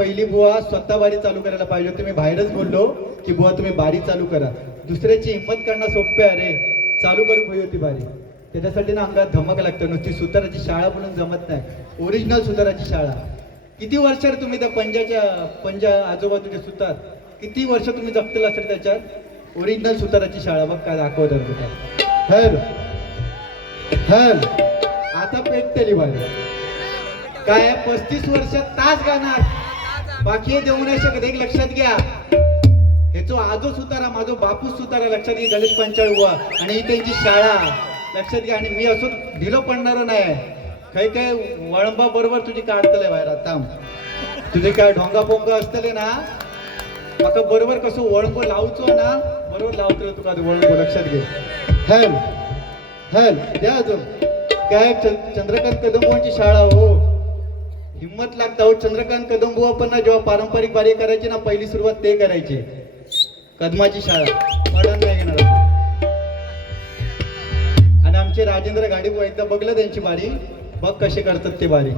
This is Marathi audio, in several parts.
पहिली बुवा स्वतः बारी चालू करायला पाहिजे होती. मी बाहेरच बोललो की बुवा तुम्ही बारी चालू करा. दुसऱ्याची हिंमत करणं सोपे अरे, चालू करून हवी होती बारी. त्याच्यासाठी ना अंगात धमक लागतं. नुसती सुताराची शाळा म्हणून जमत नाही. ओरिजिनल सुताराची शाळा. किती वर्ष तुम्ही त्या पंजा आजोबा तुझे सुतार किती वर्ष तुम्ही जगतील असेल त्याच्यात. ओरिजिनल सुताराची शाळा बघ काय दाखवतात तुला. हर हर आता पेटतेली बारी काय 35 वर्ष तास गाणार बाकी हे देऊ नाही शकत. एक लक्षात घ्या, हे जो आजो सुतारा माझो बापूस सुतारा लक्षात घ्या. गणेश पंचाळ बुवा आणि ही त्यांची शाळा लक्षात घ्या. आणि मी असं ढिलो पडणार नाही. काही काय वळंबा बरोबर तुझी काढतले बाहेर. आता तुझे काय ढोंगा पोंगा असतले ना माका बरोबर कसं वळंबो लावचो ना बरोबर लावतले तुका वळंबो लक्षात घे. हल हल द्या अजून काय चंद्रकांत कदमबुवांची शाळा हो. हिम्मत लागता हो. चंद्रकांत कदमबुवा पण ना जेव्हा पारंपरिक बारी करायची ना पहिली सुरुवात ते करायचे. कदमाची शाळा मॉडर्न नाही घेणार. आणि आमचे राजेंद्र गाडीबुवा एकदा बघलं त्यांची बारी बघ कसे करतात ते बारी.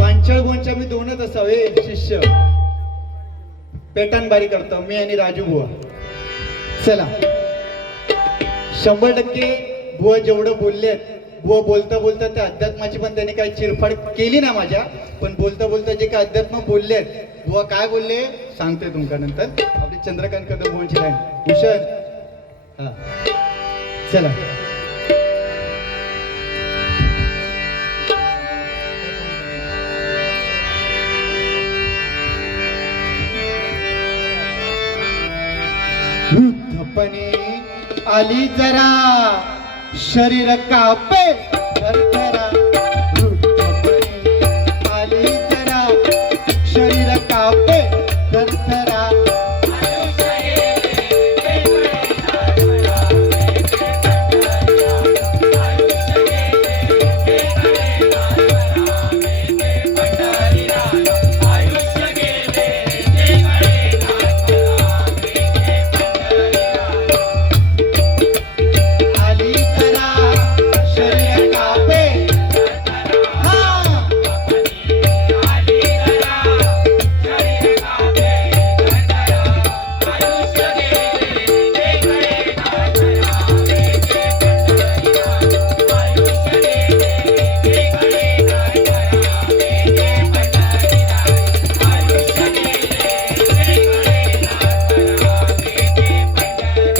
पांचाळबुवांच्या मी दोनच असावे शिष्य. पेटान बारी करतो मी आणि राजू बुवा. चला 100% बुवा जेवढं बोललेत बुवा बोलता बोलता त्या अध्यात्माची पण त्यांनी काही चिरफाड केली ना माझ्या. पण बोलता बोलता जे काय अध्यात्म बोललेत बुवा काय बोलले सांगते तुमका नंतर. आपली चंद्रकांत कदम बुवांची लाईन भूषण. हा चला वृद्धपणे आली जरा शरीर कापे थरथरा. वृद्धपणे आली जरा शरीर कापे थरथरा.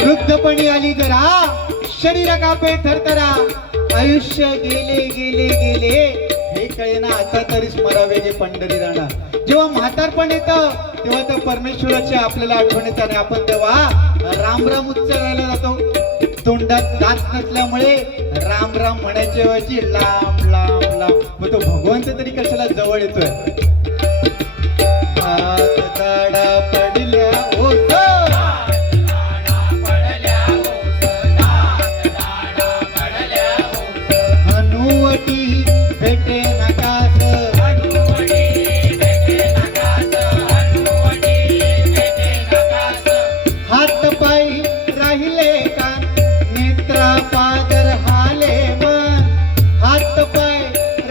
वृद्धपणी आली जरा शरीर कापे थरथरा. आयुष्य गेले गेले गेले हे कळेना आता तरी स्मरावे गे पंढरी राणा. जेव्हा म्हातारपण येतं तेव्हा तर परमेश्वराची आपल्याला आठवण येते. आणि आपण तेव्हा राम राम उच्चारायला जातो. तोंडात दात नसल्यामुळे राम राम म्हणायच्या ऐवजी लांब लांब लांब. मग तो भगवंत तरी कशाला जवळ येतोय. हात दाडा पडल्या होत भेटे नकास. हात पायी राहिले का नेत्रा पादर हाले मन. हात पाय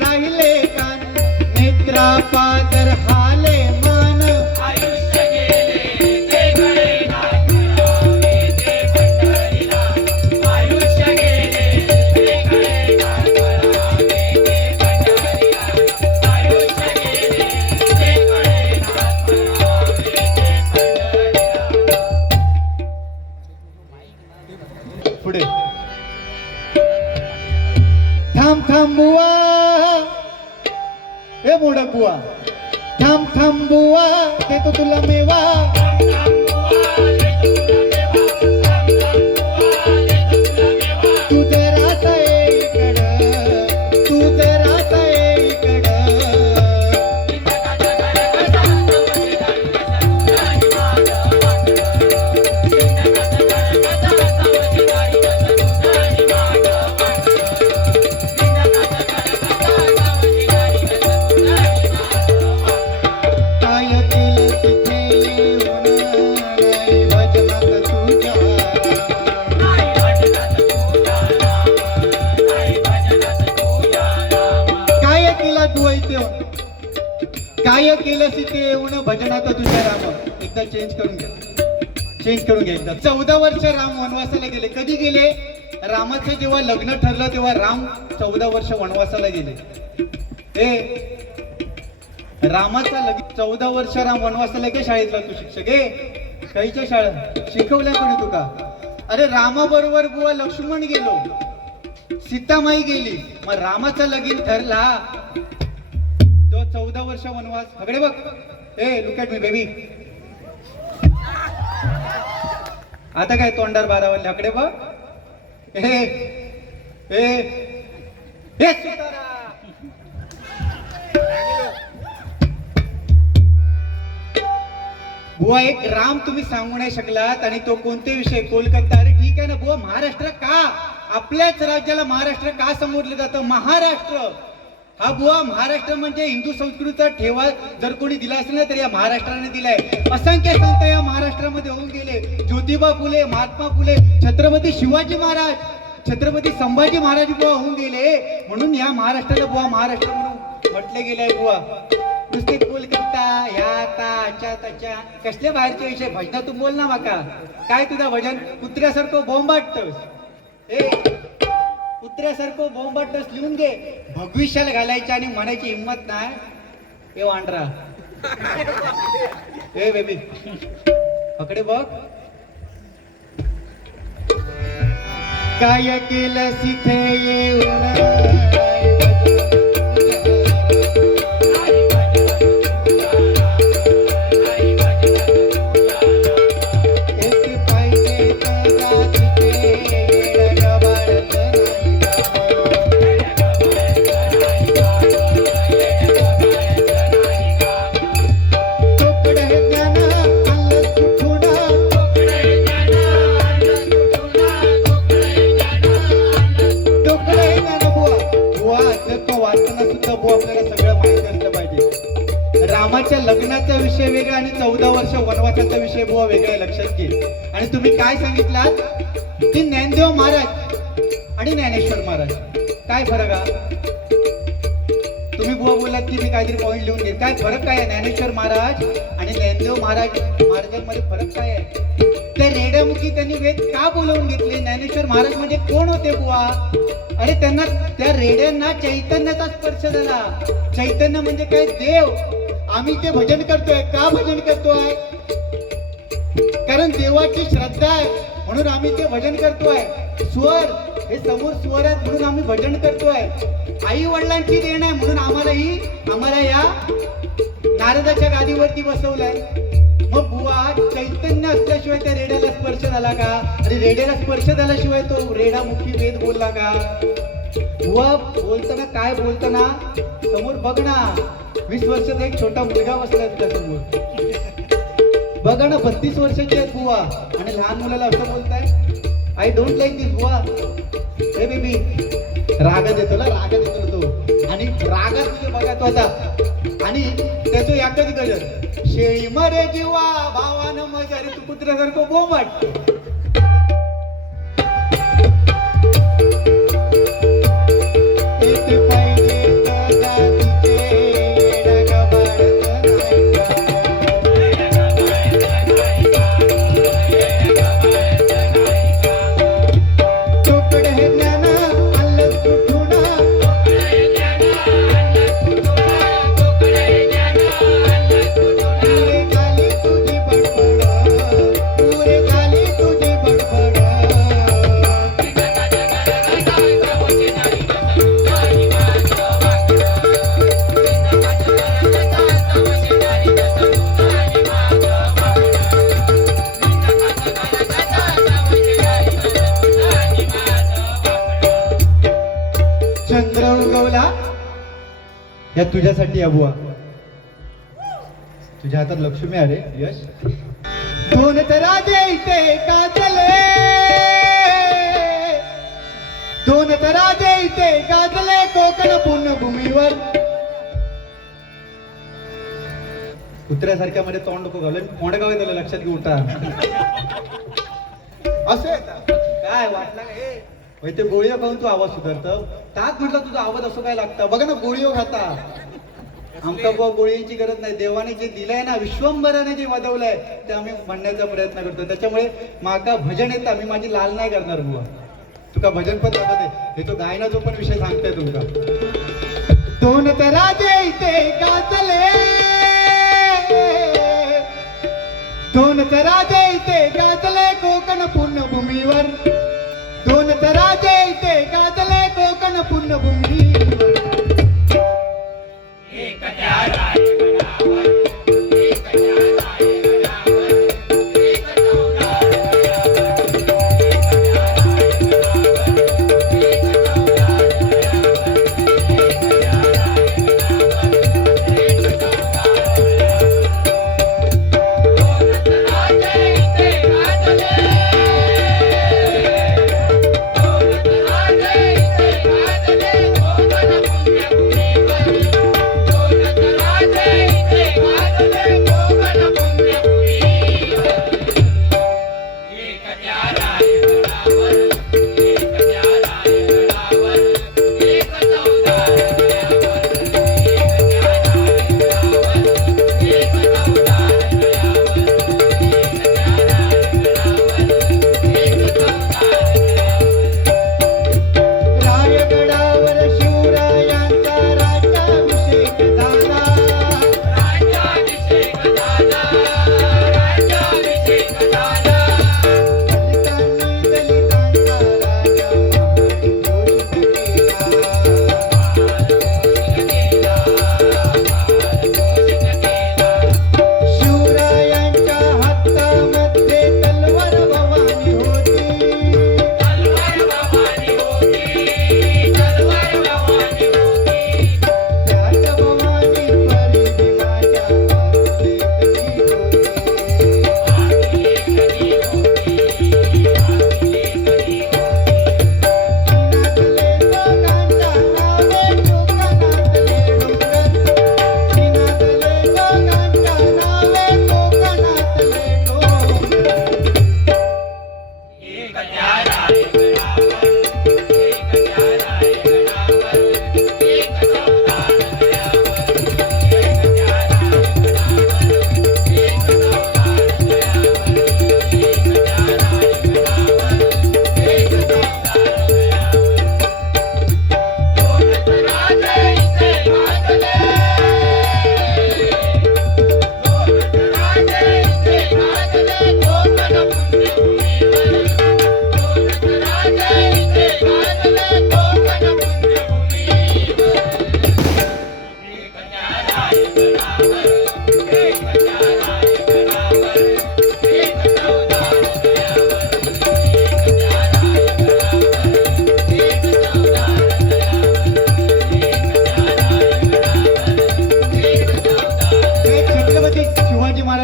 राहिले का नेत्रा पादर हाले मन. आयुष्य गेले ते गळे नाथरावे ते पंढरीला. आयुष्य गेले ते गळे नाथरावे ते पंढरीला. आयुष्य गेले ते गळे नाथरावे ते पंढरीला. पुढे थांब थांब बुवा हे मोडक बुवा. थांब थांब बुवा देतो तुला मेवा. तू जरा इकडं तू जरा इकडं. काय केलं तिथे येऊन काय केलं सीते येऊन भजनात तुझ्या राम. एकदा चेंज करून घ्या एकदा. 14 वर्ष राम वनवासाला गेले. कधी गेले? रामाचं जेव्हा लग्न ठरलं तेव्हा राम 14 वर्ष वनवासाला गेले. रामाचा 14 वर्ष राम वनवासाला गे. शाळेतला तू शिक्षक काहीच्या शाळा शिकवल्या कोणी तुका? अरे रामाबरोबर बुवा लक्ष्मण गेलो, सीतामाई गेली, मग रामाचा लगीन ठरला तो 14 वर्ष वनवास. सगळे बघ. Look at me baby. आता काय तोंडार बारावं लाकडे बघ. बुवा एक राम तुम्ही सांगू नाही शकलात आणि तो कोणते विषय? कोलकाता. अरे ठीक आहे ना बुवा, महाराष्ट्र का? आपल्याच राज्याला महाराष्ट्र का संबोधलं जातं? महाराष्ट्र हा बुवा, महाराष्ट्र म्हणजे हिंदू संस्कृतीचा ठेवा जर कोणी दिला असेल ना तर या महाराष्ट्राने दिलाय. असंख्य संत या महाराष्ट्रामध्ये होऊन गेले. ज्योतिबा फुले, महात्मा फुले, छत्रपती शिवाजी महाराज, छत्रपती संभाजी महाराज बुवा होऊन गेले. म्हणून या महाराष्ट्राला बुवा महाराष्ट्र म्हणून म्हटले गेले आहे बुवा. नुसते कोलकाता ह्या ताच्या त्याच्या कसले बाहेरचे विषय? भजना तू बोल ना माका. काय तुझा भजन? कुत्र्यासारखं बोंबाटतोस. कुत्र्यासारखं बोंबाटतोस. लिहून घे. भविष्याला घालायची आणि म्हणायची हिंमत नाही. हे वांडरा. बेबी पकडे बघ. काय केलं सिथे येऊन लग्नाचा विषय वेगळा आणि 14 वर्ष वनवासाचा विषय बुवा वेगळा. लक्षात घे. आणि तुम्ही काय सांगितलात की ज्ञानदेव महाराज आणि ज्ञानेश्वर महाराज काय फरक आहे? तुम्ही बुवा बोललात की मी काहीतरी पॉईंट लिहून घेईन. काय फरक काय आहे ज्ञानेश्वर महाराज आणि ज्ञानदेव महाराजांमध्ये फरक काय आहे? त्या रेड्यामुखी त्यांनी वेद का बोलवून घेतले? ज्ञानेश्वर महाराज म्हणजे कोण होते बुवा? अरे त्यांना त्या रेड्यांना चैतन्याचा स्पर्श झाला. चैतन्य म्हणजे काय? देव. आम्ही ते भजन करतोय. का भजन करतोय? कारण देवाची श्रद्धा आहे म्हणून आम्ही ते भजन करतोय. स्वर हे समोर स्वर आहेत म्हणून आम्ही भजन करतोय. आई वडिलांची देण आहे म्हणून आम्हाला या नारदाच्या गादीवरती बसवलंय. मग बुवा चैतन्य असल्याशिवाय त्या रेड्याला स्पर्श झाला का? अरे रेड्याला स्पर्श झाल्याशिवाय तो रेडामुखी वेद बोलला का? बुवा बोलताना काय बोलताना समोर बघ ना. 20 वर्षाचा एक छोटा मुलगा बसलाय तुझ्या समोर. बघा ना 32 वर्षाची आहेत बुवा आणि लहान मुलाला असं बोलताय. आय डोंट लाईक दिस बुवा. हे बेबी रागात येतो ना, रागात येतो तो. आणि रागात तुझे बघा तो आता. आणि त्याचं याकच गजर शेळी मरे जीवा भावानं मजा. रे तू कुत्र्यासारखं बोंबाट. या तुझ्यासाठी अबुआ. तुझ्या हातात लक्ष्मी आहे रे यश. दोन तराजे इथे गाजले, दोन तराजे इथे गाजले कोकण पुण्यभूमीवर. कुत्र्यासारख्या मध्ये तोंड नको घालून मोडगाव येतो लक्षात घेऊ. उठा असं काय वाटलं हे ते गोळीઓ खाऊन तू आवाज सुधारत. ताक म्हटलं तुझा आवाज असं काय लागतं. बघा ना गोळीઓ खाता. आमका बुवा गोळीची गरज नाही. देवाने जे दिलंय ना, विश्वंभराने जे वाजवलंय ते आम्ही म्हणण्याचा प्रयत्न करतो. त्याच्यामुळे माका भजन येतं, आम्ही माझी लाल नाही करणार बुवा. तुका भजन पण दाखवत आहे, हे तो गायनाचा पण विषय सांगताय तुमका. दोन तराजे इथे गाजले, दोन तराजे इथे गाजले कोकण पुण्यभूमीवर, दोन तराजे इथे गाजले कोकण पुण्यभूमीवर.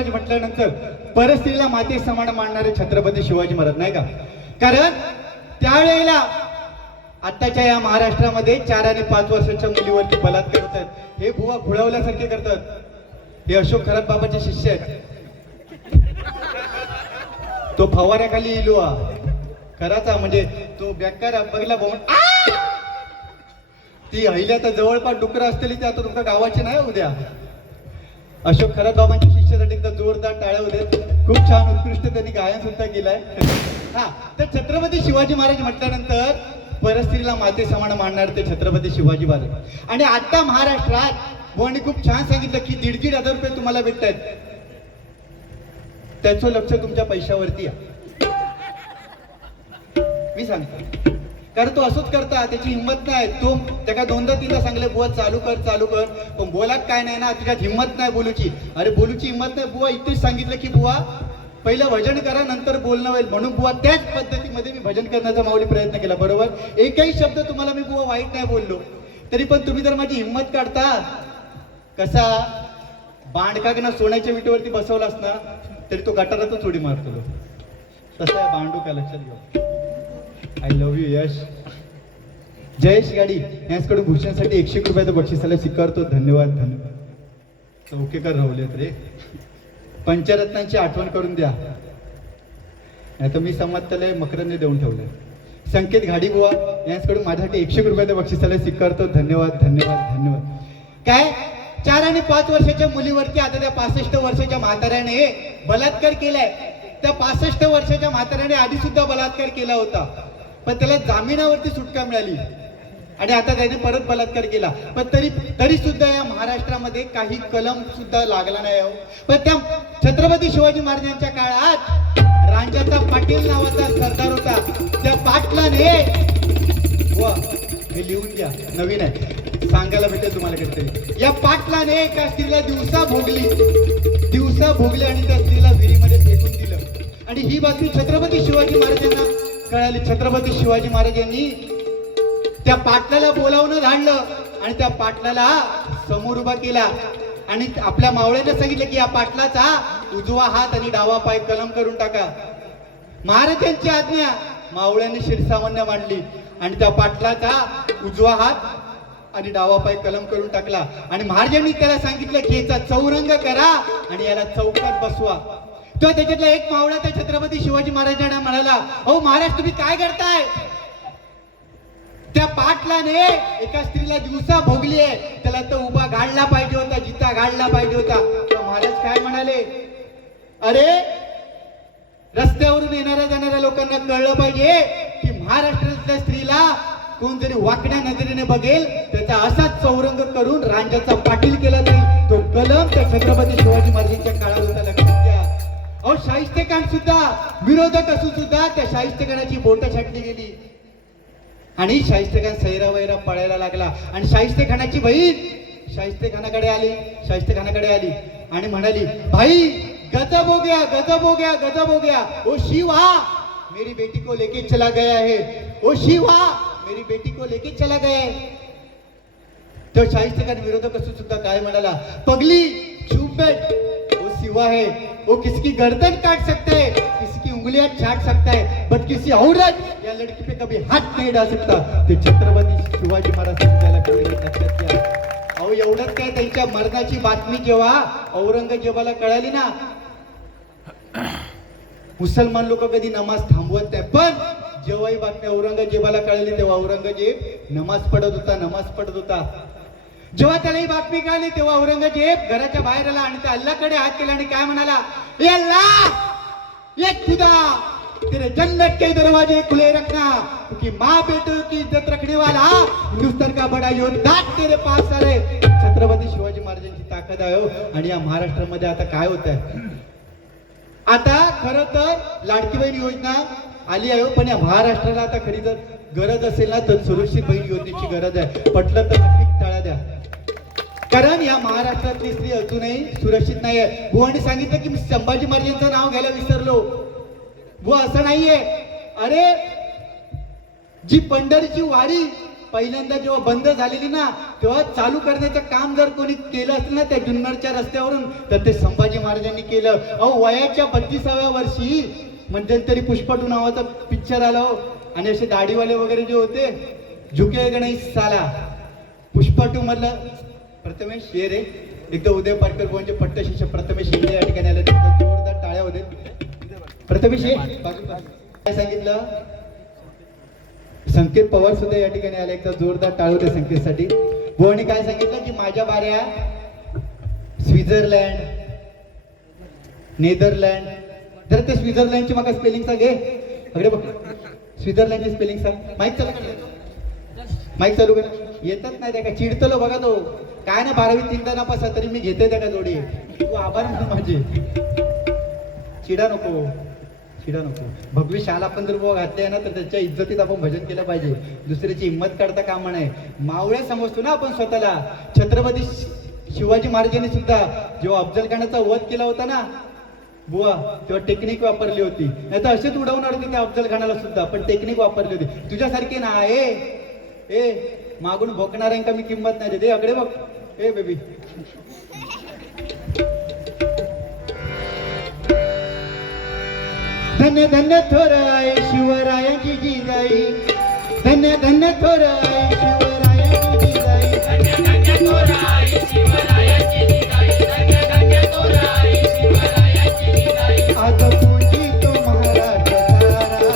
म्हटल्यानंतर परस्त्रीला माते समान मानणारे छत्रपती शिवाजी महाराज नाही का. कारण त्यावेळेला आताच्या या महाराष्ट्रामध्ये 4 आणि 5 वर्षाच्या मुलीवरती बलात्कार करतात. हे बुवा खुळवल्यासारखे करतात. हे अशोक खरात बाबाचे शिष्य आहेत. तो फवाऱ्याखाली इलो खराचा म्हणजे तो बेकार बघला बघून ती अहिल्या तर जवळपास डुकरं असलेली ते आता तुमच्या गावाची नाही उद्या. अशोक खरात बाबांच्या शिष्यासाठी एकदा जोरदार टाळ्या होते. खूप छान उत्कृष्ट त्यांनी गायन सुद्धा केलंय. हा तर छत्रपती शिवाजी महाराज म्हटल्यानंतर परस्त्रीला माते समान मानणारे ते छत्रपती शिवाजी महाराज. आणि आता महाराष्ट्रात बुवांनी खूप छान सांगितलं की 1,500 रुपये तुम्हाला भेटतायत. त्याचं लक्ष तुमच्या पैशावरती आहे. मी सांगतो कारण तो असंच करता, त्याची हिंमत नाही. तो त्याला 2दा-3दा सांगले बुवा चालू कर चालू कर, पण बोलात काय नाही ना, तुझ्यात हिंमत नाही बोलूची. अरे बोलूची हिंमत नाही बुवा, इथेच सांगितलं की बुवा पहिलं भजन करा नंतर बोलणं होईल. म्हणून बुवा त्याच पद्धतीमध्ये मी भजन करण्याचा माऊली प्रयत्न केला. बरोबर, एकही शब्द तुम्हाला मी बुवा वाईट नाही बोललो, तरी पण तुम्ही जर माझी हिंमत काढता. कसा बांडकागना सोन्याच्या विटेवरती बसवलास ना तरी तो गटारातच उडी मारतो. तसं आहे बांडू का, लक्षात घेऊ. आय लव्ह यू यश. जयेश गाडी यांच्याकडून भूषणासाठी 101 रुपयाचं बक्षिसाला स्वीकारतो. धन्यवाद धन्यवाद. चौकेकर राहुलेत रे. पंचरत्नांची आठवण करून द्या, नाही तर मी समजतले मकरंदने देऊन ठेवलंय. संकेत घाडीबुवा यांच्याकडून माझ्यासाठी 101 रुपयाचं बक्षिसाला स्वीकारतो. धन्यवाद धन्यवाद धन्यवाद. काय 4 आणि 5 वर्षाच्या मुलीवरती आता त्या 65 वर्षाच्या म्हाताऱ्याने बलात्कार केलाय. त्या 65 वर्षाच्या म्हाताऱ्याने आधी सुद्धा बलात्कार केला होता, पण त्याला जामिनावरती सुटका मिळाली आणि आता त्याने परत बलात्कार केला. पण तरी सुद्धा या महाराष्ट्रामध्ये काही कलम सुद्धा लागला नाही हो. पण त्या छत्रपती शिवाजी महाराजांच्या काळात रांजाचा पाटील नावाचा सरदार होता. त्या पाटलाने वा हे लिहून घ्या, नवीन आहे, सांगायला भेटेल तुम्हाला कधीतरी. या पाटलाने एका स्त्रीला दिवसा भोगली आणि त्या स्त्रीला विहिरीमध्ये फेकून दिलं. आणि ही बातमी छत्रपती शिवाजी महाराजांना कळाली. छत्रपती शिवाजी महाराजांनी त्या पाटलाला बोलावून धाडलं आणि त्या पाटलाला समोर उभा केला आणि आपल्या मावळ्याने सांगितलं की या पाटलाचा उजवा हात आणि डावा पाय कलम करून टाका. महाराजांची आज्ञा. मावळ्याने शिरसामान्य मांडली आणि त्या पाटलाचा उजवा हात आणि डावा पाय कलम करून टाकला. आणि महाराजांनी त्याला सांगितलं की याचा चौरंग करा आणि याला चौकात बसवा. तो त्याच्यातला एक मावळा त्या छत्रपती शिवाजी महाराजांना म्हणाला, अहो महाराज तुम्ही काय करताय? त्या पाटलाने एका स्त्रीला दिवसा भोगली आहे, त्याला तर उभा गाडला पाहिजे होता, जिता गाडला पाहिजे होता. महाराज काय म्हणाले, अरे रस्त्यावरून येणाऱ्या जाणाऱ्या लोकांना कळलं पाहिजे की महाराष्ट्रातल्या स्त्रीला कोण जरी वाकड्या नजरेने बघेल त्याचा असाच चौरंग करून रांजाचा पाटील केला जाईल. तो कलम त्या छत्रपती शिवाजी महाराजांच्या काळात होता. लक्षात घ्या. अहो शाहिस्तेखान सुद्धा विरोधक असून सुद्धा त्या शाहिस्तेखानाची बोटं छाटली गेली आणि शाहिस्तेखान सैरा वैरा पळायला लागला. आणि शाहिस्तेखानाची बहीण शाहिस्तेखानाकडे आली आणि म्हणाली, भाई गजब हो गया, गजब हो गया, गजब हो गया. ओ शिवा मेरी बेटी को लेके चला गया है. ओ शिवा मेरी बेटी को लेके चला गया है. तो शाहिस्तेखान विरोधक असून सुद्धा काय म्हणाला, पगली चुप बैठ. वो शिवा है, वो किसकी गर्दन काट सकता है, किसी की उंगलियां छाट सकता है, बट किसी औरत या लड़की पे कभी हाथ नहीं डाल सकता. ते छत्रपती शिवाजी महाराज समजायला कळले. लक्षात घ्या. अहो एवढंच काय, त्यांच्या मरणाची बातमी जेव्हा औरंगजेबाला कळाली ना, मुसलमान लोक कधी नमाज थांबवत नाही, पण जेव्हा ही बातमी औरंगजेबाला कळाली तेव्हा औरंगजेब नमाज पडत होता. जेव्हा त्याला ही बातमी कळाली तेव्हा औरंगजेब घराच्या बाहेर आला आणि त्या अल्लाहकडे हात केला आणि काय म्हणाला, ए अल्लाह, ये खुदा, तेरे जन्नत के दरवाजे खुले रखना, क्योंकि माँ बेटों की इज्जत रखने वाला हिंदुस्तान का बड़ा योद्धा तेरे पास आले. छत्रपती शिवाजी महाराजांची ताकद आहे हो. आणि या महाराष्ट्रामध्ये आता काय होत आहे, आता खरं तर लाडकी बहीण योजना आली आहे, पण या महाराष्ट्राला आता खरी जर गरज असेल ना तर सुरक्षित बहीण योजनेची गरज आहे. पटलं तर नक्की टाळ्या द्या, कारण या महाराष्ट्रातली स्त्री अजूनही सुरक्षित नाही आहे. बुवांनी सांगितलं की मी संभाजी महाराजांचं नाव घ्यायला विसरलो. बुवा असं नाहीये. अरे जी पंढरीची वारी पहिल्यांदा जेव्हा बंद झालेली ना तेव्हा चालू करण्याचं काम जर कोणी केलं असेल ना त्या जुन्नरच्या रस्त्यावरून तर ते संभाजी महाराजांनी केलं. अहो वयाच्या 32व्या वर्षी मध्यंतरी पुष्पा 2 नावाचा पिक्चर आला हो, आणि असे दाढीवाले वगैरे जे होते, झुके गणेश साला. पुष्पा 2 मधलं प्रथमेश शेर आहे एकदा उदय पाटकर बुवांचे पट्ट शिष्य प्रथमेश शिंदे या ठिकाणी आले. जोरदार टाळ्या होते. प्रथमेश काय सांगितलं, संकेत पवार सुद्धा या ठिकाणी आले. एकदा जोरदार टाळ होते संकेतसाठी. बुवांनी काय सांगितलं की माझ्या बाऱ्या स्वित्झर्लंड, नेदरलँड. जर ते स्वित्झर्लंडची मला स्पेलिंग सांगे, अगदी बघ स्वित्झर्लंडची स्पेलिंग सांग. माईक चालू कर. येतच नाही त्या का चिडतलो बघा तो. काय ना 12वी 3दा नापासा तरी मी घेते त्या का जोडी. तू आभार म्हणतो माझे. चिडा नको. भगवी शाल आपण जर घातले ना तर त्याच्या इज्जतीत आपण भजन केलं पाहिजे. दुसऱ्याची हिंमत काढता कामा नये. मावळ्या समजतो ना आपण स्वतःला. छत्रपती शिवाजी महाराजांनी सुद्धा जेव्हा अफजल खानाचा वध केला होता ना बुवा, तेव्हा टेक्निक वापरली होती. नाही तर असेच उडवणार होते त्या अफजल खानाला सुद्धा, पण टेक्निक वापरली होती. तुझ्यासारखी ना ए मागून भोकणाऱ्यांका मी किंमत नाही देते. अकडे बघ ए बेबी. धन्य धन्य थोर आहे शिवरायांची जिजाई. धन्य धन्य थोर आहे शिवरायांची जिजाई. धन्य धन्य थोर आहे शिवरायांची जिजाई. धन्य धन्य थोर आहे शिवरायांची जिजाई. आज पूजी तो महाराष्ट्र सारा.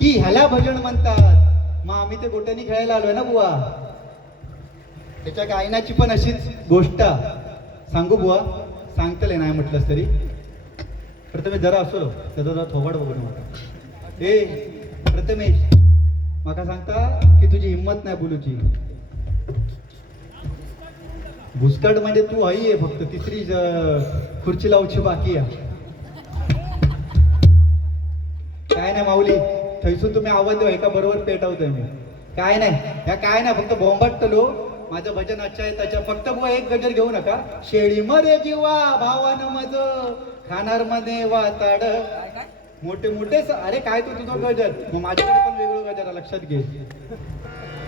की ह्याला भजन म्हणतात. मग आम्ही ते गोट्यानी खेळायला आलोय ना बुवा. त्याच्या गायनाची पण अशीच गोष्ट सांगू बुवा. सांगतले नाही म्हटलंस तरी. प्रथमेश जरा असो त्याचा जरा थोबाड बघून मला. ए प्रथमेश, माका सांगता की तुझी हिंमत नाही बोलूची. भुसकट म्हणजे तू आई आहे, फक्त तिसरी खुर्ची लावची बाकी आहे. काय नाही माऊली, थैसून तुम्ही आवाज देऊ एका बरोबर पेटवतोय मी. काय नाही या काय नाही, फक्त बोंबाटलो. माझं भजन अच्छा आहे त्याच्या. फक्त बुवा एक गजर घेऊ नका. शेळी मध्ये जीवा भावानं मज खाणार मध्ये वाताड. मोठे मोठे अरे काय तू तुझं गजर, मग माझ्याकडे पण वेगळं गजर आहे, लक्षात घे.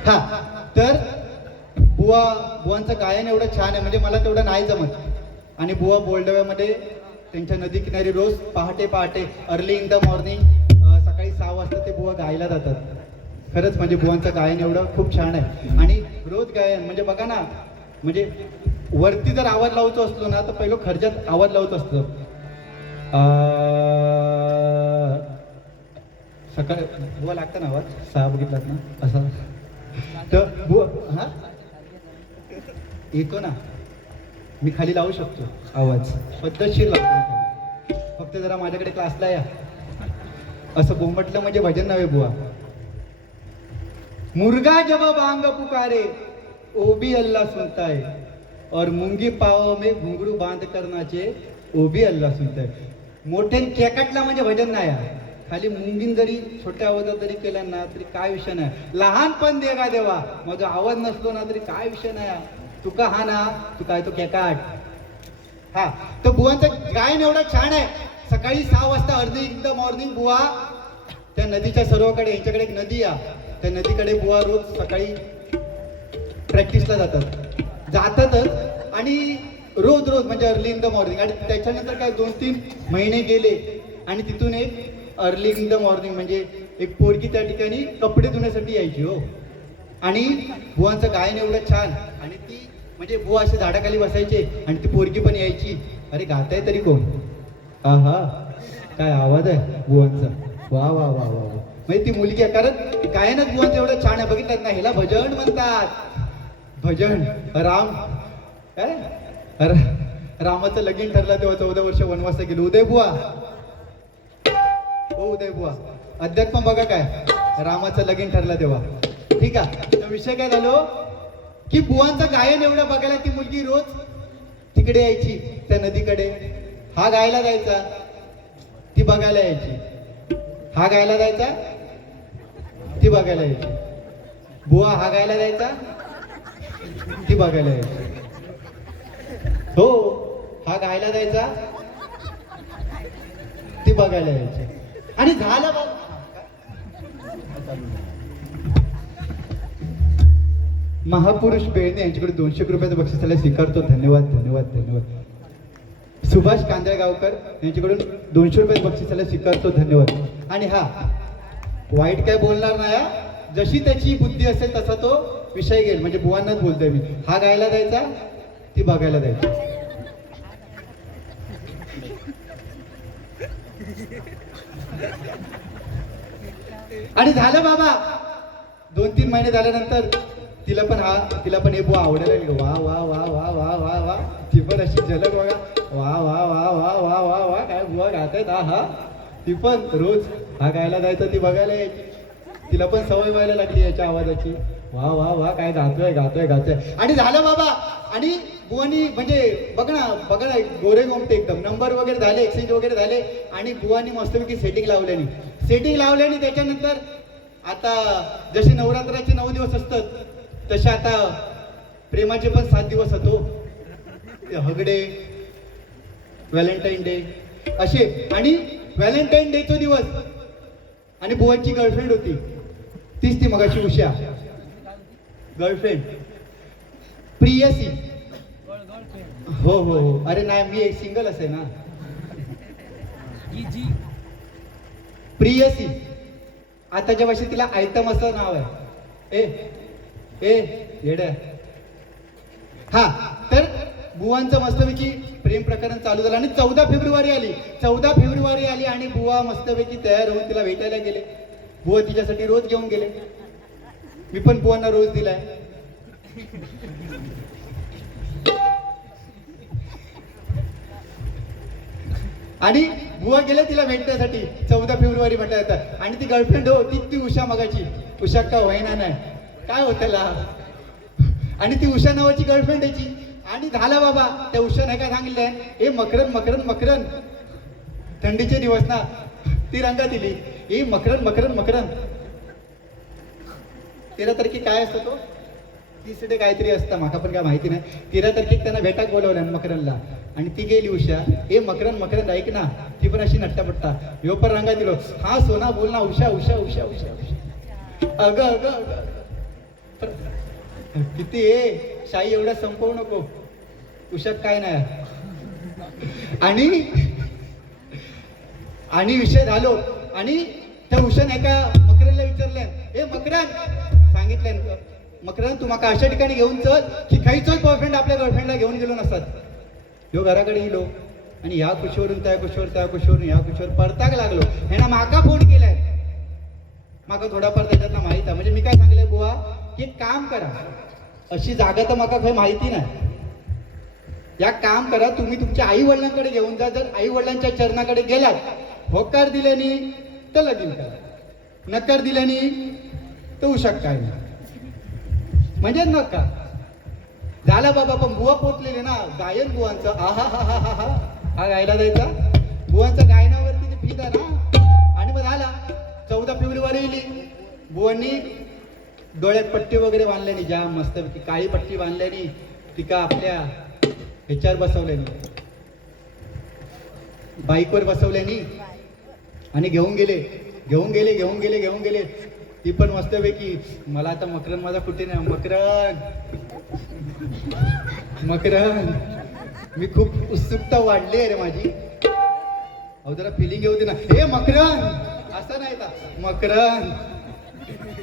हा तर बुवांचं गायन एवढं छान आहे, म्हणजे मला तेवढं नाही जमत. आणि बुवा बोलडव्यामध्ये त्यांच्या नदी किनारी रोज पहाटे पहाटे अर्ली इन द मॉर्निंग सकाळी 6 वाजता ते बुवा गायला जातात. खरंच म्हणजे बुवांचं गायन एवढं खूप छान आहे. आणि रोज गायन म्हणजे बघा ना, म्हणजे वरती जर आवाज लावायचो असलो ना तर पहिलं खर्जात आवाज लावत असतो. सकाळी बुवा लागतं ना आवाज, 6 बघितलात ना असा. तर बुवा हा येतो ना, मी खाली लावू शकतो आवाज, पद्धतशीर लावतो. फक्त जरा माझ्याकडे क्लासला या. असं बोंबटलं म्हणजे भजन नव्हे बुवा. मुर्गा जब बांग पुकारे ओ भी अल्लाह सुनता है और मुंगी पाव में घुंगरू बांध करण्याचे ओ भी अल्लाह सुनता है. मोठे केकाटला म्हणजे भजन नाही. खाली मुंगीन जरी छोट्या आवाजात जरी केलं ना तरी काय विषय नाही. लहानपण देगा देवा, माझा आवाज नसलो ना तरी काय विषय नाही. तुका हा ना, तू काय तो केकाट. हा तर बुवांचं गायन एवढं छान आहे. सकाळी 6 वाजता अर्ली इन द मॉर्निंग बुवा त्या नदीच्या सर्वकडे, यांच्याकडे एक नदी आहे, त्या नदीकडे बुवा रोज सकाळी प्रॅक्टिसला जातातच. आणि रोज म्हणजे अर्ली इन द मॉर्निंग. आणि त्याच्यानंतर काय 2-3 महिने गेले आणि तिथून एक अर्ली इन द मॉर्निंग म्हणजे एक पोरगी त्या ठिकाणी कपडे धुण्यासाठी यायची. हो, आणि बुवांचं गायन एवढं छान. आणि ती म्हणजे बुवा असे झाडाखाली बसायचे आणि ती पोरगी पण यायची. अरे गाताय तरी कोण? हा काय आवाज आहे बुवांचा, वा वा वा वा वा. म्हणजे ती मुलगी आहे, कारण गायनच बुवांचं एवढं छान आहे. बघितलं ना, ह्याला भजन म्हणतात. भजन राम काय रामाचं लगीन ठरलं तेव्हा 14 वर्ष वनवासाला गेलो. उदय बुवा, हो उदय बुवा, अध्यात्म बघा काय, रामाचं लगीन ठरलं तेव्हा. ठीक आहे, तर विषय काय झालो की बुवांचं गायन एवढं बघायला ती मुलगी रोज तिकडे यायची त्या नदीकडे. हा गायला जायचा, ती बघायला यायची. हा गायला जायचा, ती बघायला यायची. बुवा हा गायला जायचा, ती बघायला यायची. हो, हा गायला जायचा, ती बघायला यायची. आणि झालं बघ. महापुरुष बेळणे यांच्याकडे 200 रुपयाचं बक्षीस त्याला स्वीकारतो. धन्यवाद धन्यवाद धन्यवाद. सुभाष कांदळगावकर यांच्याकडून 200 रुपयाचं बक्षीस त्याला स्वीकारतो. धन्यवाद. आणि हा वाईट काय बोलणार नाही, जशी त्याची बुद्धी असेल तसा तो विषय घेईल. म्हणजे बुवांनाच बोलतोय मी. हा गायला जायचा, ती बघायला जायची. आणि झालं बाबा, 2-3 महिने झाल्यानंतर तिला पण हे बुवा आवडायला लागली. वा वा वा वा वा वा वा. ती पण अशी झलक बघा, वा वा वा वा वा वा वा. काय बुवा गातायत. हा ती पण रोज हा गायला जायचं, ती बघायला यायची. तिला पण सवय व्हायला लागली याच्या आवाजाची. वा वा वा काय गातोय गातोय गातोय. आणि झालं बाबा. आणि बुवानी म्हणजे बघ ना गोरे गोमटे एकदम नंबर वगैरे झाले, एक्सचेंज वगैरे झाले. आणि बुवानी मस्तपैकी सेटिंग लावल्यानी त्याच्यानंतर आता जसे नवरात्राचे 9 दिवस असतात तसे आता प्रेमाचे पण 7 दिवस होतो. हगडे, व्हॅलेंटाईन डे असे. आणि व्हॅलेंटाईन डे तो दिवस आणि बुवांची गर्लफ्रेंड होती, तीच ती मगाशी उषा गर्लफ्रेंड प्रियसी. हो हो हो. अरे नाही, मी एक सिंगल असे ना. प्रियसी. आताच्या वर्षी तिला आयटम असं नाव आहे. ए येड्या. हा तर बुवांचं मस्तपैकी प्रेम प्रकरण चालू झालं आणि 14 फेब्रुवारी आली आणि बुवा मस्तपैकी तयार होऊन तिला भेटायला गेले. बुवा तिच्यासाठी रोज घेऊन गेले. मी पण बुवांना रोज दिलाय. आणि बुवा गेले तिला भेटण्यासाठी 14 फेब्रुवारी म्हटलं जातं. आणि ती गर्लफ्रेंड हो ती उषा मगाची. उषा का होईना नाही काय होत त्याला. आणि ती उषा नावाची गर्लफ्रेंड यायची. आणि झाला बाबा त्या उषा नाही काय सांगितलंय ए मकरन मकरन मकरन थंडीचे दिवस ना ती रंगा दिली ए मकरन मकरन मकरन 13 तारखेक काय असतं तो 30 डे काहीतरी असतं माका पण काय माहिती नाही. 13 तारखेक त्यांना भेटाक बोलवलं मकरनला. आणि ती गेली उषा ए मकरन मकरन ऐक ना. ती पण अशी नट्टापट्टा ह्यो पण रंगा दिलो हा सोना बोल ना उषा उषा उषा उषा उषा अग अग अग किती ए शाई एवढा संपवू नको. उषात काय नाही. आणि विषय झालो. आणि त्या उषाने एका मकरनला विचारले ए मकरन सांगितलं मकरन तू माका अशा ठिकाणी घेऊन चल की काहीच बॉयफ्रेंड आपल्या गर्लफ्रेंडला घेऊन गेलो नसतात. ह्यो घराकडे येलो आणि ह्या कुशीवरून त्या कुशीवर त्या कुशीवरून ह्या कुशीवर परताक लागलो. ह्यानं माका फोन केलाय. माका थोडाफार त्याच्यातला माहित आहे. म्हणजे मी काय सांगले बुवा की एक काम करा अशी जागा तर माका काही माहिती नाही. या काम करा तुम्ही तुमच्या आई वडिलांकडे घेऊन जा. जर आई वडिलांच्या चरणाकडे गेलात होकार दिल्याने तर लगीन करा. नकार दिल्याने तर उशाक काय नाही म्हणजे नका झाला बाबा. पण बुवा पोचलेले ना गायन बुवांचं आहा हा हा हा हा हा गायला जायचा बुवांचं गायनावरती ते फिदा ना. आणि मग झाला 14 फेब्रुवारी येली. बुवांनी डोळ्यात पट्टी वगैरे बांधल्यानी जाम मस्त काळी पट्टी बांधल्यानी तिका आपल्या ह्याच्यावर बसवल्यानी बाईकवर बसवल्यानी आणि घेऊन गेले. ती पण मस्तपैकी मला आता मकरन माझा कुठे नाही मकरन मी खूप उत्सुकता वाढली आहे रे माझी. अहो जरा फिलिंग येऊ दे ना हे मकरन असं नाही का मकरन.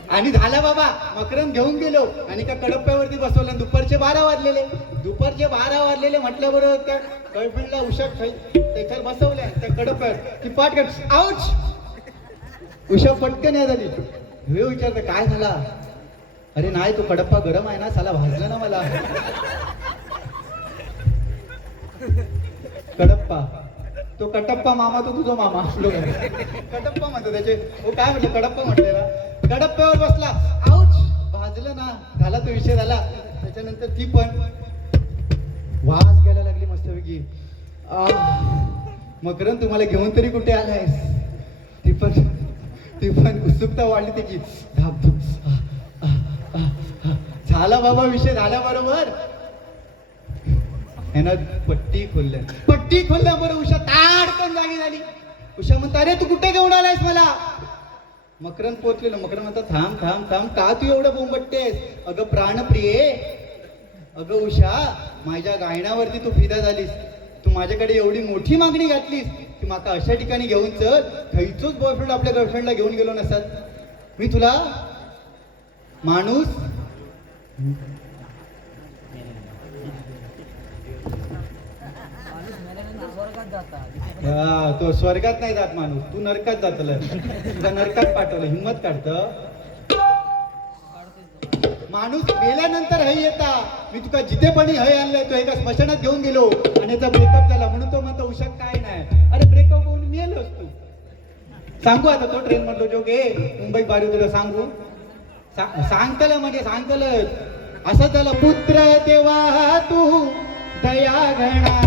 आणि झाला बाबा मकरन घेऊन गेलो आणि त्या कडप्प्यावरती बसवलं. दुपारचे 12 वाजलेले म्हटल्याबरोबर त्या गर्लफ्रेंडला उषा त्याच्यावर बसवल्या त्या कडप्प्यावर ती पाठ कर आऊच उषा पटकन या झाली. हे विचारतं काय झाला. अरे नाही तो कडप्पा गरम आहे ना साला भाजला ना मला. कडप्पा तो कटप्पा मामा तो तुझा मामा कटप्पा म्हणतो त्याचे हो काय म्हटलं कडप्पा म्हटले ना. कडप्प्यावर बसला आऊच भाजलं ना झाला तो विषय झाला. त्याच्यानंतर ती पण वास घ्यायला लागली मस्तपैकी. मकरन तुम्हाला घेऊन तरी कुठे आलायस. ती पण उत्सुकता वाढली त्याची धापधूप. झाला बाबा विषय झाल्याबरोबर यानं पट्टी खोलल्याबरोबर उषा ताडकन जागी झाली. उषा म्हणता अरे तू कुठे घेऊन आलायस मला. मकरन पोचलेलं. मकरन म्हणता थांब थांब थांब का तू एवढं बोंबटतेस. अगं प्राणप्रिये अगं उषा माझ्या गायनावरती तू फिदा झालीस. तू माझ्याकडे एवढी मोठी मागणी घातलीस की माका अशा ठिकाणी घेऊन चल खैचोच बॉयफ्रेंड आपल्या गर्लफ्रेंडला घेऊन गेलो नसत. मी तुला माणूस तो स्वर्गात नाही जात माणूस. तू नरकात जातलं. तुला नरकात पाठवलं हिंमत काढतं. माणूस मेल्यानंतर हय येता. मी तुका जिथे पण हय आणलंय तो एका स्मशानात घेऊन गेलो आणि याचा ब्रेकअप झाला म्हणून तो म्हणतो उषा काय नाही. अरे ब्रेकअप होऊन मेलोस तू. सांगू आता तो ट्रेन मधलो जो गे मुंबई बारी तुला सांगू सांगतलं म्हणजे सांगतलं असं झालं. पुत्र देवा तू दया घणा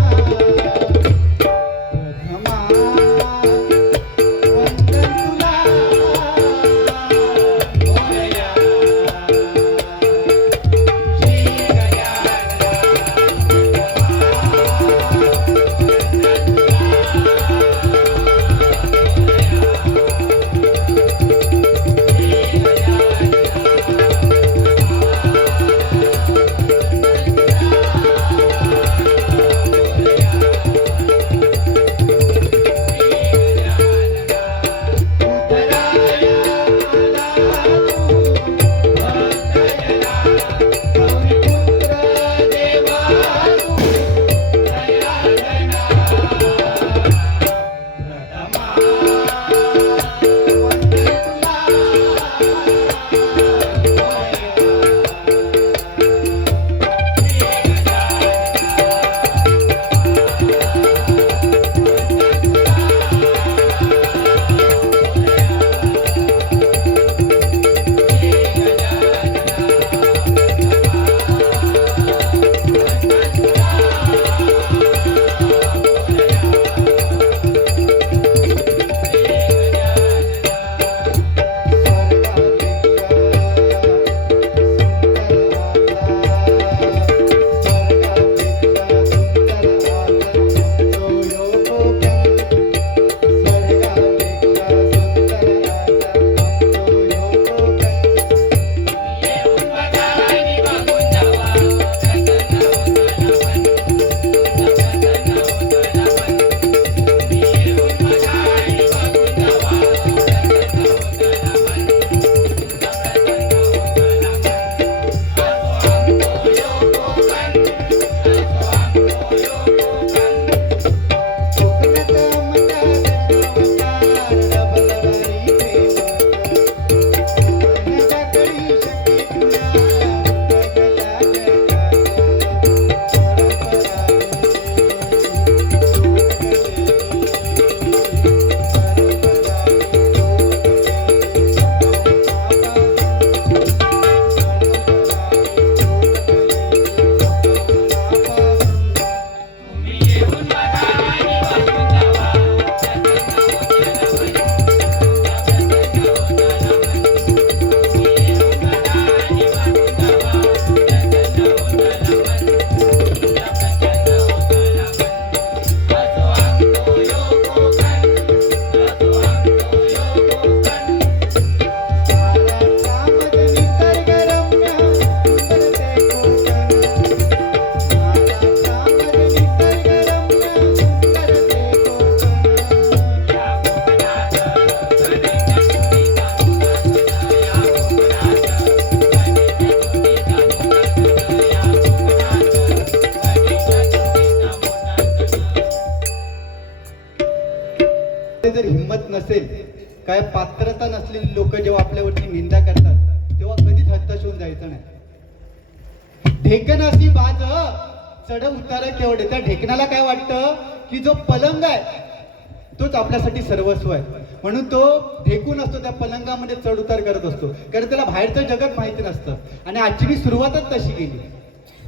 ते जर हिंमत नसेल, काय पात्रता नसलेली लोक जेव्हा आपल्यावरती निंदा करतात तेव्हा कधीच हताश होऊन जायचं नाही. ढेकणाची बाज चढ उतार केवढे. त्या ढेकणाला काय वाटतं की जो पलंग आहे तोच आपल्यासाठी सर्वस्व आहे, म्हणून तो ढेकून असतो त्या पलंगामध्ये चढ उतार करत असतो, कारण त्याला बाहेरचं जगत माहिती नसतं. आणि आजची मी सुरुवातच तशी केली.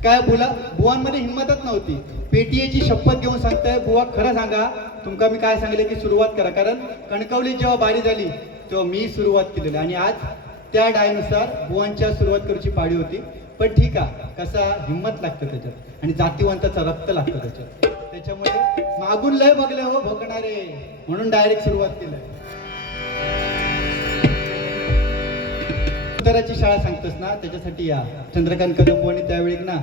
काय बुवांमध्ये हिंमतच नव्हती. पेटीएची शपथ घेऊन सांगताय, बुवा खरं सांगा तुमका मी काय सांगितलं की सुरुवात करा, कारण कणकवली जेव्हा बारी झाली तेव्हा मी सुरुवात केलेली आणि आज त्या डायनुसार बुवांच्या सुरुवात करूची पाळी होती. पण ठीक आहे, कसा हिंमत लागतं त्याच्यात आणि जातीवंताचं रक्त लागतं त्याच्यात. त्याच्यामुळे मागून लय बघले हो भोकणारे, म्हणून डायरेक्ट सुरुवात केलंय. उत्तराची शाळा सांगतोस ना, त्याच्यासाठी या चंद्रकांत कदमबुवांनी त्यावेळी ना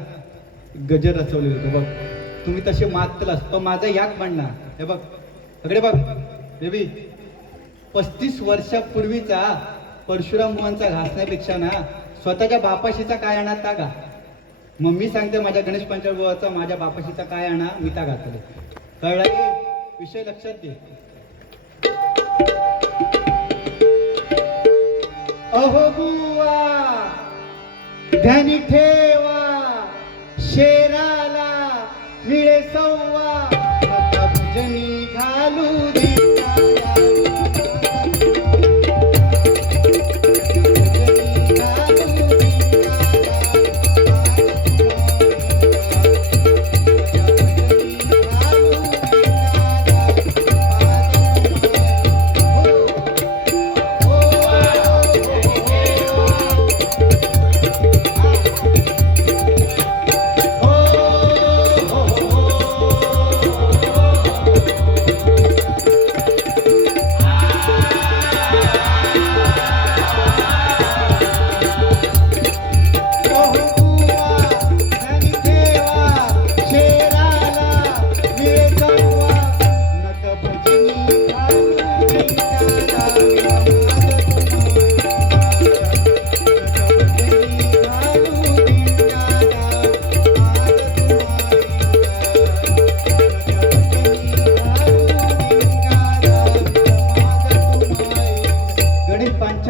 गजर रचवलेलं होतं बघ. तुम्ही तसे मागतलास पण माझं याक म्हणणार. हे बघ सगळे बघ बेबी, 35 वर्षापूर्वीचा परशुराम बुवांचा घासण्यापेक्षा ना स्वतःच्या बापाशीचा काय आणा ता गा. मग मी सांगते माझ्या गणेश पंचाळ बुवाचा माझ्या बापाशीचा काय आणा मी ता घातले. कळलं? विषय लक्षात घे. अहो बुवा ध्यानी ठेवा, शेराला मिळे सव्वा, आता भजनी घालू दे.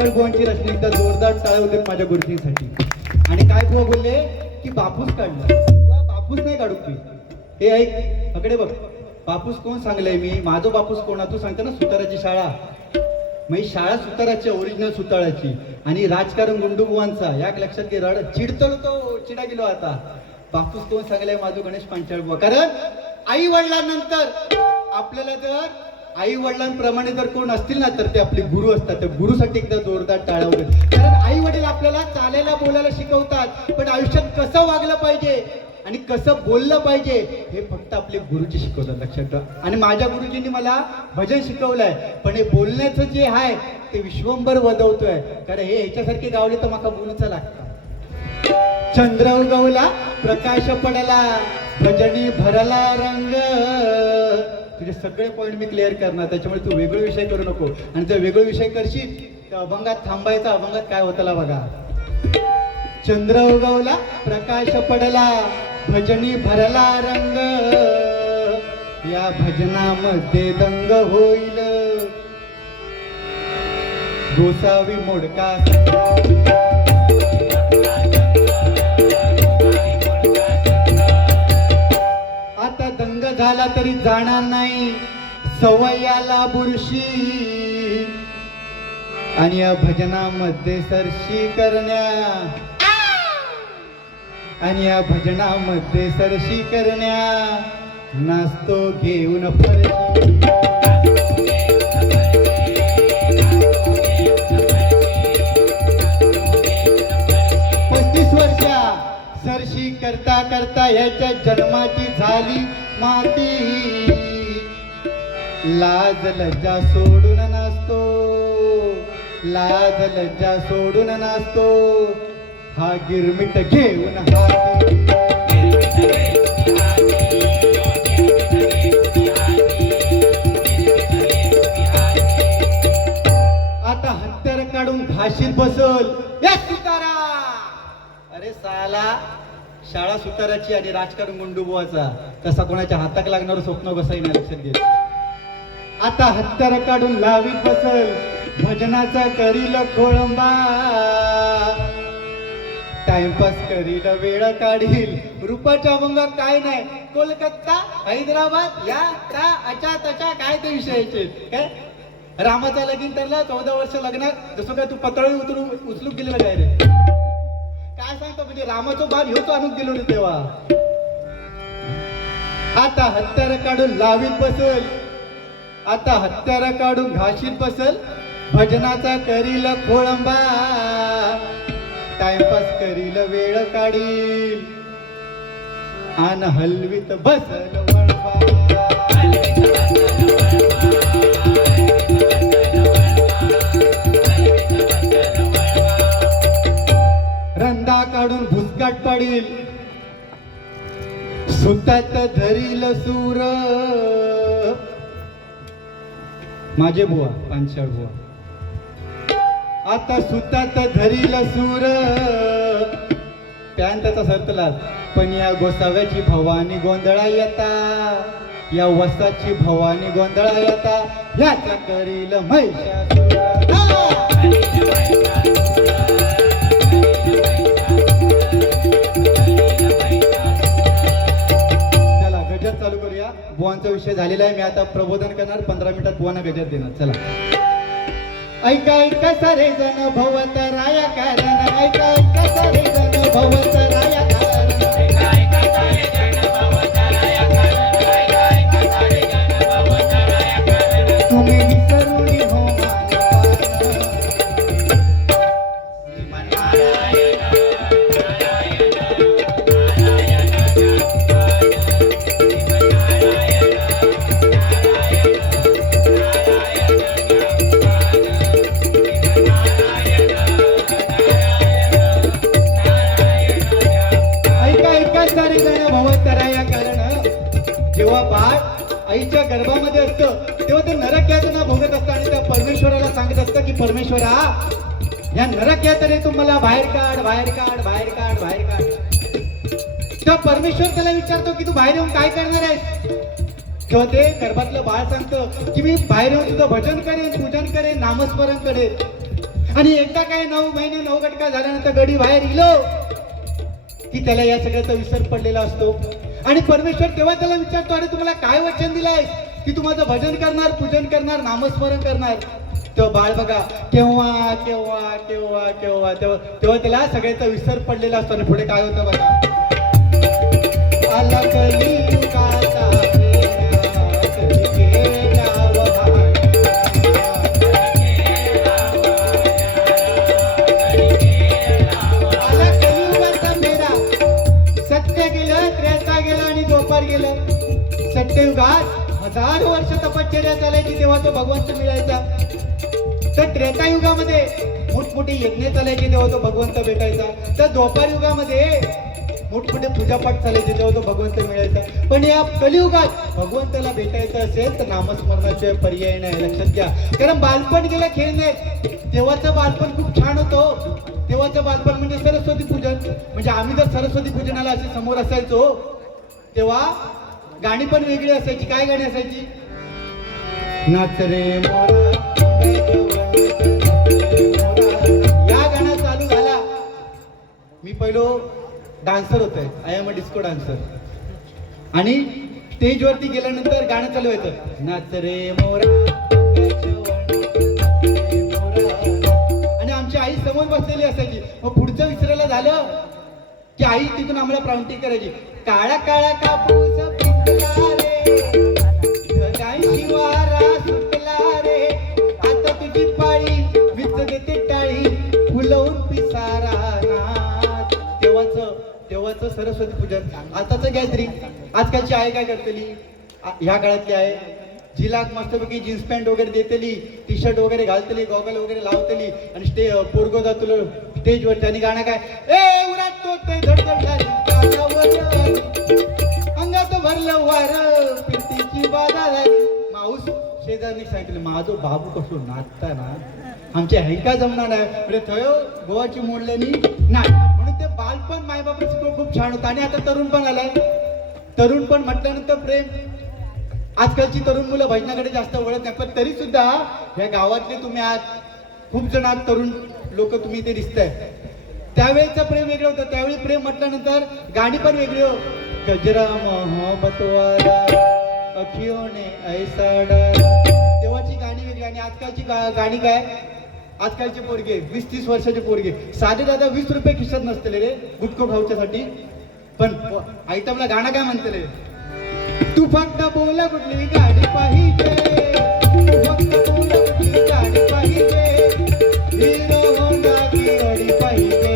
बुवांची रचना एकदा जोरदार टाळ्या होते माझ्या गुरुजींसाठी. आणि काय बुवा बोलले की बापूस काढला. बापूस नाही काढू की हे ऐक अकडे बघ, बापूस कोण सांगलंय मी, माझो बापूस कोणा तू सांगते ना सुताराची शाळा. मग ही शाळा सुताराची ओरिजिनल सुताराची आणि राजकारण गुंडू बुवांचा याक लक्षात घे. रड चिडतलो तो चिडा गेलो आता. बापूस कोण सांगलाय माझो गणेश पांचाळ बुवा, कारण आई वडिलांनंतर आपल्याला जर आई वडिलांप्रमाणे जर कोण असतील ना तर ते आपले गुरु असतात. त्या गुरुसाठी एकदा जोरदार टाळ्या होते. कारण आई वडील आपल्याला चालायला बोलायला शिकवतात, पण आयुष्यात कसं वागलं पाहिजे आणि कसं बोललं पाहिजे हे फक्त आपले गुरुजी शिकवतात. लक्षात ठेवा. आणि माझ्या गुरुजींनी मला भजन शिकवलंय, पण हे बोलण्याचं जे आहे ते विश्वंभर वदवतोय, कारण हे ह्याच्यासारखे गावले तर माका बोलूचं लागतं. चंद्र उगवला प्रकाश पडला, भजनी भरला रंग. तुझे सगळे पॉईंट मी क्लिअर करणार, त्याच्यामुळे तू वेगळे विषय करू नको. आणि जर वेगळे विषय करशील तर अभंगात थांबायचा. अभंगात काय होतला बघा. चंद्र उगवला प्रकाश पडला, भजनी भरला रंग, या भजनामध्ये दंग होईल, गोसावी मोडका. आता दंग झाला तरी जाणार नाही, सवयाला बुरशी, आणि या भजनामध्ये सरशी करण्या, आणि या भजनामध्ये सरशी करण्या, नाचतो घेऊन फरशी. 35 वर्षा सरशी करता करता ह्याच्या जन्माची झाली माती, लाज लज्जा सोडून नाचतो, लाज लज्जा सोडून नाचतो, हा गिरमिट घेऊन हाती. आता हत्यार काढून घाशीत बसल या सुतारा. अरे साला, शाळा सुताराची आणि राजकारण गुंडूबुवाचा, तसा कोणाच्या हाताक लागणार स्वप्न बसाई नाही. लक्षात घे. आता हत्यार काढून लावीत बसल, भजनाचा करील खोळंबा, टाइमपास करील वेळ काढील, रूपाच्या अभंग काय नाही, कोलकाता हैदराबाद या त्या अचा तचा काय ते विषयाचे काय. रामाचा लगीन ठरला 14 वर्ष लग्नात, जसं काय तू पतळी उचलू गेलेला काय रे, काय सांगतो म्हणजे रामाचं बाण ह्योच आणून गेलो रे तेव्हा. आता हत्यार काढून लावीत बसल, आता हत्यार काढून घाशीत बसल, भजनाचा करील खोळंबा, टाइमपास करील वेळ काढील, आन हलवीत बसल वळवा. रंदा काढून भुसकाट पाडील, सुतात धरील सूर, माझे बुवा पांचाळ बुवा. आता सुतात धरील सूर, पॅन त्याचा सरतला, पण या गोसाव्याची भवानी गोंधळा येता, या वसाची भवानी गोंधळा येता, ह्याचा करील महिषासुर. चला गजर चालू करूया. बुवांचा विषय झालेला आहे, मी आता प्रबोधन करणार, 15 मिनिटात बुवांना गजर देणार. चला. ऐका ऐका सारे जण भवत राया कारण, ऐका ऐका सारे जण भवत राया कारण, ऐका ऐका सारे जण भवत राया कारण, ऐका ऐका सारे जण भवत राया कारण, तुम्ही विसरून हो मान नारायण नारायण नारायण जेव्हा बाळ आईच्या गर्भामध्ये असतं तेव्हा ते नरक यातना भोगत असतं आणि त्या परमेश्वराला सांगत असतं की परमेश्वरा, या नरक यातने तुम्हाला बाहेर काढ बाहेर काढ बाहेर काढ बाहेर काढ. तेव्हा परमेश्वर त्याला विचारतो की तू बाहेर येऊन काय करणार आहेस. तेव्हा ते गर्भातलं बाळ सांगतं की मी बाहेर येऊन तुझं भजन करेन, पूजन करेन, नामस्मरण करेन. आणि एकदा काय 9 महिने 9 गटका झाल्यानंतर गडी बाहेर इलो की त्याला या सगळ्याचा विसर पडलेला असतो. आणि परमेश्वर तेव्हा त्याला विचारतो, अरे तुम्हाला काय वचन दिलंय की तू माझं भजन करणार, पूजन करणार, नामस्मरण करणार. तेव्हा बाळ बघा केव्हा केव्हा केव्हा केव्हा तेव्हा त्याला सगळ्याचा विसर पडलेला असतो. आणि पुढे काय होतं बघा, आला कलियुगाचा सत्ययुगात 1000 वर्ष तपश्चर्या चालायची तेव्हा तो भगवंत मिळायचा. तर त्रेतायुगामध्ये मोठमोठी यज्ञ चालायची तेव्हा तो भगवंत भेटायचा. तर द्वापार युगामध्ये मोठमोठे पूजापाठ चालायचे तेव्हा तो भगवंत मिळायचा. पण या कलियुगात भगवंताला भेटायचं असेल तर नामस्मरणाशिवाय पर्याय नाही, लक्षात घ्या. कारण बालपण गेलं खेळण्यात, तेव्हाचं बालपण खूप छान होतं. तेव्हाचं बालपण म्हणजे सरस्वती पूजन. म्हणजे आम्ही जर सरस्वती पूजनाला असे समोर असायचो तेव्हा गाणी पण वेगळी असायची. काय गाणी असायची, नाच रे मोरा, या गाणं चालू झाला. मी पहिलो डान्सर होतोय, I am a disco dancer. आणि स्टेजवरती गेल्यानंतर गाणं चालू व्हायचं, नाच रे मोरा. आणि आमची आई समोर बसलेली असायची. मग पुढचं विसरायला झालं की आई तिथून आम्हाला प्राउंटिंग करायची, काळा काळा कापूस शिवारा सुटला रे, आता तुझी पाळी विच देते टाळी, फुलवून पिसारा नाच. तेव्हाच सरस्वती पूजन. आताचं गॅदरिंग. आजकालची आहे काय करतेली, ह्या काळातली आहे जिला मस्तपैकी जीन्स पॅन्ट वगैरे देतेली, टी शर्ट वगैरे घालतेली, गॉगल वगैरे लावतेली आणि पोरगो जातो स्टेजवर. त्यांनी गाणं काय, ए उराटतो ते धडधड अंगात भरलं वार, पिंटीची बाधा झाली. माऊस शेजारनी सांगितलं, माझो बाबू कसो नाचता ना, आमच्या हैका जमणार नाही. म्हणजे थयो गोवाची मोडल्यानी नाही. म्हणून ते बालपण मायबापाचं खूप छान होतं. आणि आता तरुण पण आलाय. तरुण पण म्हटल्यानंतर प्रेम आजकालची तरुण मुलं भजनाकडे जास्त वळत नाही, पण तरी सुद्धा ह्या गावातले तुम्ही आज खूप जण आज तरुण लोक तुम्ही इथे दिसताय. त्यावेळेचं प्रेम वेगळं होतं. त्यावेळी प्रेम म्हटल्यानंतर गाणी पण वेगळी हो. गजरा मोहब्बत वाला अखियों ने ऐसा डाला, तेव्हाची गाणी वेगळी. आणि आजकालची गाणी काय, आजकालचे पोरगे 20-30 वर्षाचे पोरगे साधे दादा 20 रुपये खिशात नसतले रे गुटखो खाऊच्यासाठी, पण आयटमला गाणं काय म्हणतले, तू फक्त बोला कुठली गाडी पाहिजे, तू फक्त बोला कुठली गाडी पाहिजे, हिरो होंडा की गाडी पाहिजे,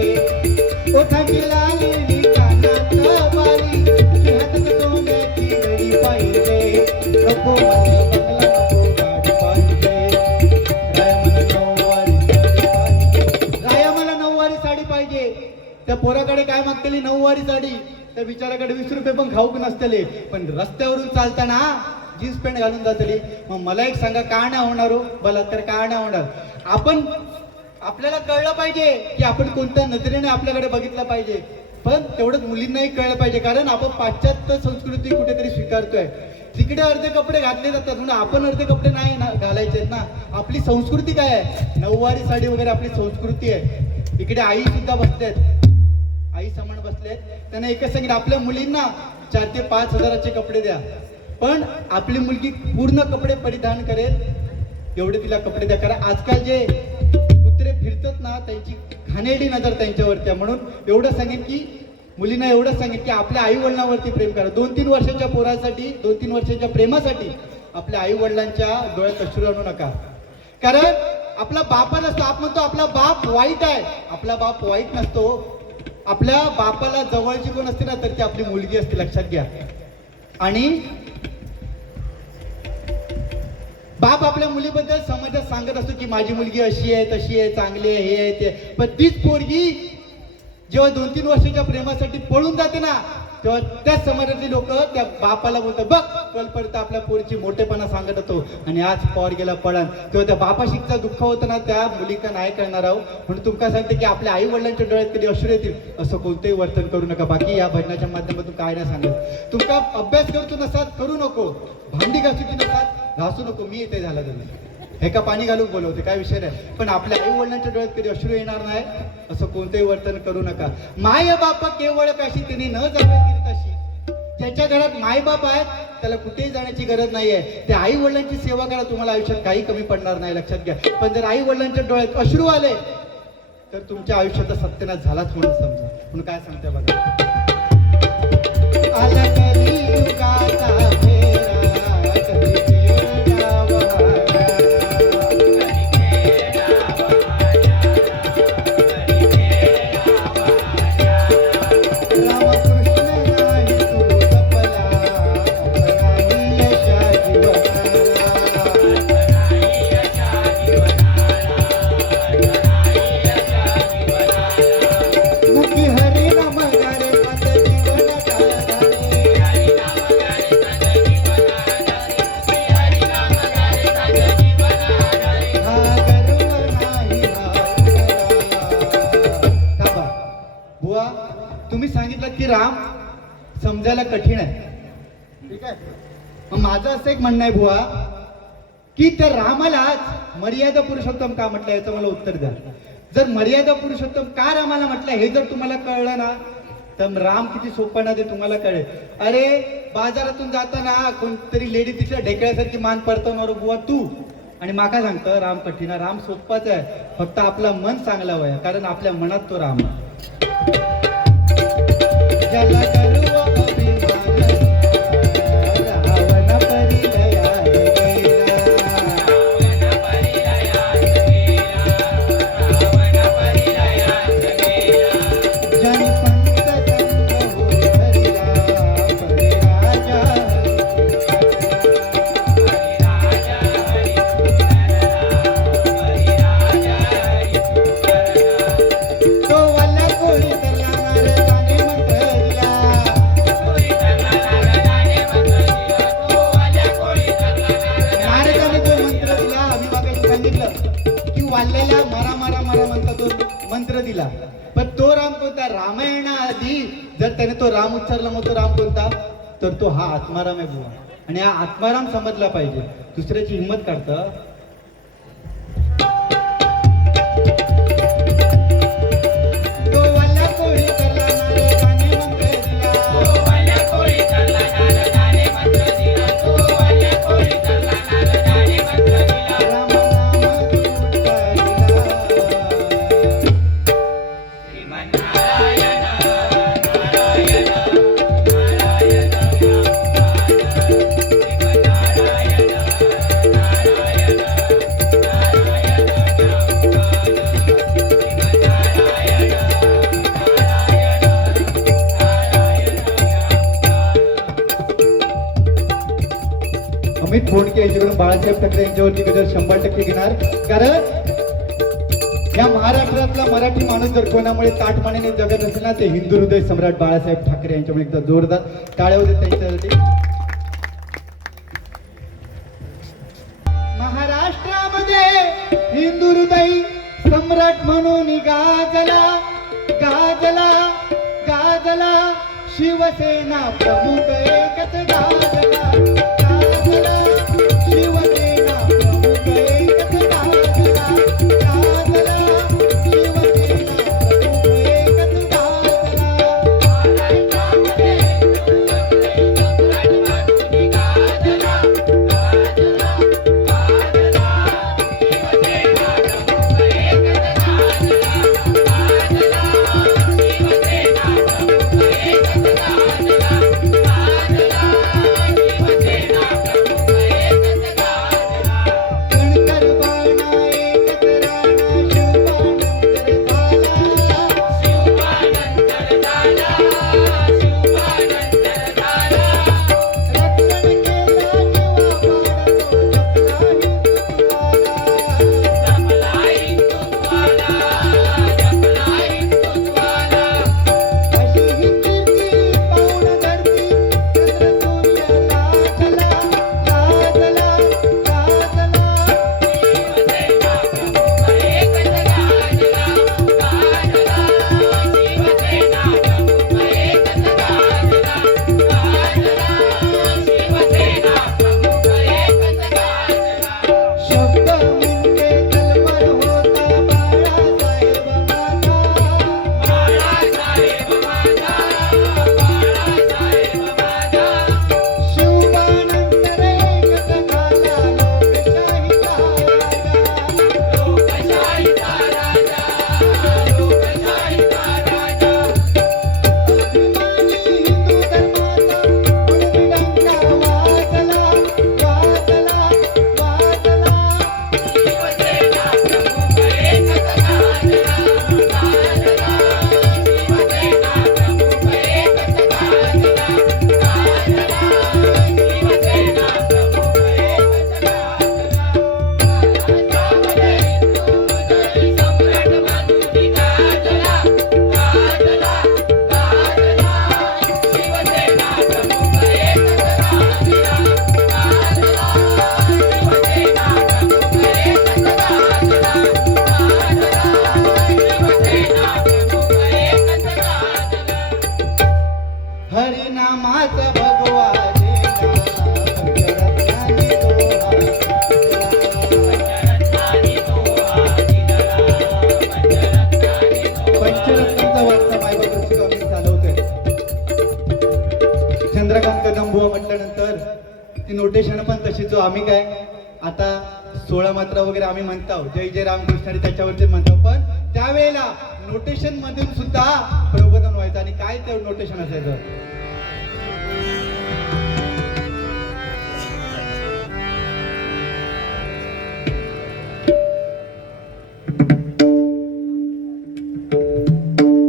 ओठाची लाली कानात बाली, की हातात सोन्याची गाडी पाहिजे, नको मला बंगला नको गाडी पाहिजे, राया मला नऊवारी साडी पाहिजे. त्या पोराकडे काय मागतेली, नऊवारी साडी. त्या बिचाराकडे 20 रुपये पण खाऊक नसतले, पण रस्त्यावरून चालताना जीन्स पॅन्ट घालून जातली. मग मला एक सांगा, का नाही होणार हो बलात्कार, का नाही होणार? आपण आपल्याला कळलं पाहिजे की आपण कोणत्या नजरेने आपल्याकडे बघितलं पाहिजे, पण तेवढंच मुलींनाही कळलं पाहिजे, कारण आपण पाश्चात्य संस्कृती कुठेतरी स्वीकारतोय. तिकडे अर्धे कपडे घातले जातात म्हणून आपण अर्धे कपडे नाही घालायचे ना. आपली संस्कृती काय आहे, नऊवारी साडी वगैरे आपली संस्कृती आहे. इकडे आई सुद्धा बसल्यात, आई समान बसलेत. त्यांना एकच सांगितलं, आपल्या मुलींना 4 ते 5 हजाराचे कपडे द्या, पण आपली मुलगी पूर्ण कपडे परिधान करेल एवढे तिला कपडे द्या. कारण आजकाल जे कुत्रे फिरतात ना, त्यांची घाणेरडी नजर त्यांच्यावरती आहे. म्हणून एवढं सांगेन की मुलींना एवढंच सांगेन की आपल्या आई वडिलांवरती प्रेम करा. 2-3 वर्षाच्या पोरासाठी, 2-3 वर्षाच्या प्रेमासाठी आपल्या आई वडिलांच्या डोळ्यात अश्रू आणू नका. कारण आपला बापा नसतो. आपण म्हणतो आपला बाप वाईट आहे, आपला बाप वाईट नसतो. आपल्या बापाला जवळची कोण असते ना, तर ती आपली मुलगी असते, लक्षात घ्या. आणि बाप आपल्या मुलीबद्दल समाजात सांगत असतो की माझी मुलगी अशी आहे, तशी आहे, चांगली आहे, हे आहे, ते. पण तीच पोरगी जेव्हा 2-3 वर्षाच्या प्रेमासाठी पळून जाते ना, तेव्हा त्याच समाजातली लोक त्या बापाला बोलतात, बघ कलपर्यंत आपल्या पोरीची मोठेपणा सांगत होतो आणि आज पॉर गेला पळण. तेव्हा त्या बापाशीचं दुःख होतं ना, त्या मुलीका नाही करणार आहो. म्हणून तुमका सांगते की आपल्या आई वडिलांच्या डोळ्यात कधी अश्रू येतील असं कोणतेही वर्तन करू नका. बाकी या भजनाच्या माध्यमातून काय नाही सांगत. तुमका अभ्यास करतो नसात करू नको, भांडी घासूची नसात घासू नको, मी इथे झाला तुम्ही एका पाणी घालून बोलवते, काय विषय नाही. पण आपल्या आई वडिलांच्या डोळ्यात कधी अश्रू येणार नाही असं कोणतेही वर्तन करू नका. माय बापा केवळ काशी तिने न जावे तीर्थाशी. ज्याच्या घरात माय बाप आहेत त्याला कुठेही जाण्याची गरज नाही आहे. त्या आई वडिलांची सेवा करा, तुम्हाला आयुष्यात काही कमी पडणार नाही, लक्षात घ्या. पण जर आई वडिलांच्या डोळ्यात अश्रू आले तर तुमच्या आयुष्याचा सत्यनाश झालाच म्हणून समजा. म्हणून काय सांगते बघा, आला कलियुगाचा फेरा, कधी फेरा वहारा. तुम्ही सांगितलं की राम समजायला कठीण आहे, ठीक आहे. मग माझं असं एक म्हणणं आहे बुवा की त्या रामालाच मर्यादा पुरुषोत्तम का म्हटलं, याचं मला उत्तर द्या. जर मर्यादा पुरुषोत्तम का रामाला म्हटलं हे जर तुम्हाला कळलं ना, तर राम किती सोपं ना ते तुम्हाला कळेल. अरे बाजारातून जाताना कोणतरी लेडी तिच्या ढेकळ्यासारखी मान परतवणार बुवा तू, आणि माका सांगतं राम कठीण. राम सोपाच आहे, फक्त आपला मन चांगला वया, कारण आपल्या मनात तो राम आहे. ज्याला करू अभिमान रावण परिलयात गेला, जन पंत संग हो धरिला परिराजा, तो वाला कोणी तरला नारदाने मंत्र दिला, नारदाने जो मंत्र दिला, आम्ही मागे सांगितलं की वाल्याला मारा मारा मारा म्हणता तो मंत्र दिला. पण तो राम कोणता, रामायणाआधी जर त्याने तो राम उच्चारला, मग तो राम कोणता, तर तो हा आत्माराम आहे बुवा. आणि हा आत्माराम समजला पाहिजे. दुसऱ्याची हिंमत काढता. अमित बोंडके यांच्याकडून बाळासाहेब ठाकरे यांच्यावरती गजर 100% घेणार. कारण या महाराष्ट्रातला मराठी माणूस जर कोणामुळे ताटमानेने जगत असेल ना, ते हिंदू हृदय सम्राट बाळासाहेब ठाकरे यांच्यामुळे. एकदा जोरदार टाळ्या होते त्यांच्यासाठी. महाराष्ट्रामध्ये हिंदू हृदय सम्राट म्हणून गाजला गाजला गाजला, शिवसेना प्रमुख एकच गाजला गाजला, शिवसेना प्रमुख एकच गाजला गाजला, शिवसेना प्रमुख एकच गाजला. महाराष्ट्रामध्ये सम्राट म्हणून गाजला गाजला गाजला, शिवसेना प्रमुख एकच गाजला गाजला, शिवसेना प्रमुख एकच गाजला गाजला, शिवसेना प्रमुख एकच गाजला. गणकर बाणा एकच राणा, शिवबानंतर झाला शिवबानंतर झाला शिवबानंतर झाला, रक्षण केला जेव्हा पाडतो जपला हिंदुत्वाला, अशी ही कीर्ती पाऊण धरती चंद्र सूर्य लाजला लाजला लाजला, शिवसेना प्रमुख एकच गाजला गाजला, शिवसेना प्रमुख एकच गाजला गाजला, शिवसेना प्रमुख एकच गाजला. शब्द म्हणजे तलवार होता बाळासाहेब माझा, बाळासाहेब माझा, बाळासाहेब माझा, शिवबानंतर एकच झाला लोकशाहीचा राजा, लोकशाहीचा राजा, अभिमानी हिंदू धर्माचा म्हणून डंका वाजला वाजला वाजला, शिवसेना प्रमुख एकच गाजला गाजला, शिवसेना प्रमुख एकच गाजला गाजला, शिवसेना प्रमुख एकच गाजला. महाराष्ट्रामध्ये हिंदू हृदय सम्राट म्हणून गाजला गाजला गाजला, शिवसेना प्रमुख एकच गाजला गाजला, शिवसेना प्रमुख एकच गाजला गाजला, शिवसेना प्रमुख एकच गाजला. हरिनामाचा भगवा झेंडा पंचरत्नांनी दोहा दिला, पंचरत्नांचा वारसा मायबापाची आम्ही चालवतोय. चंद्रकांत कदंबुवा म्हटल्यानंतर ती नोटेशन पण तशी, जो आम्ही काय आता 16 मात्रा वगैरे आम्ही म्हणतो, जय जय रामकृष्ण आणि त्याच्यावरचे म्हणतो, पण त्यावेळेला नोटेशन मधून सुद्धा प्रबोधन व्हायचं. आणि काय ते नोटेशन असायचं,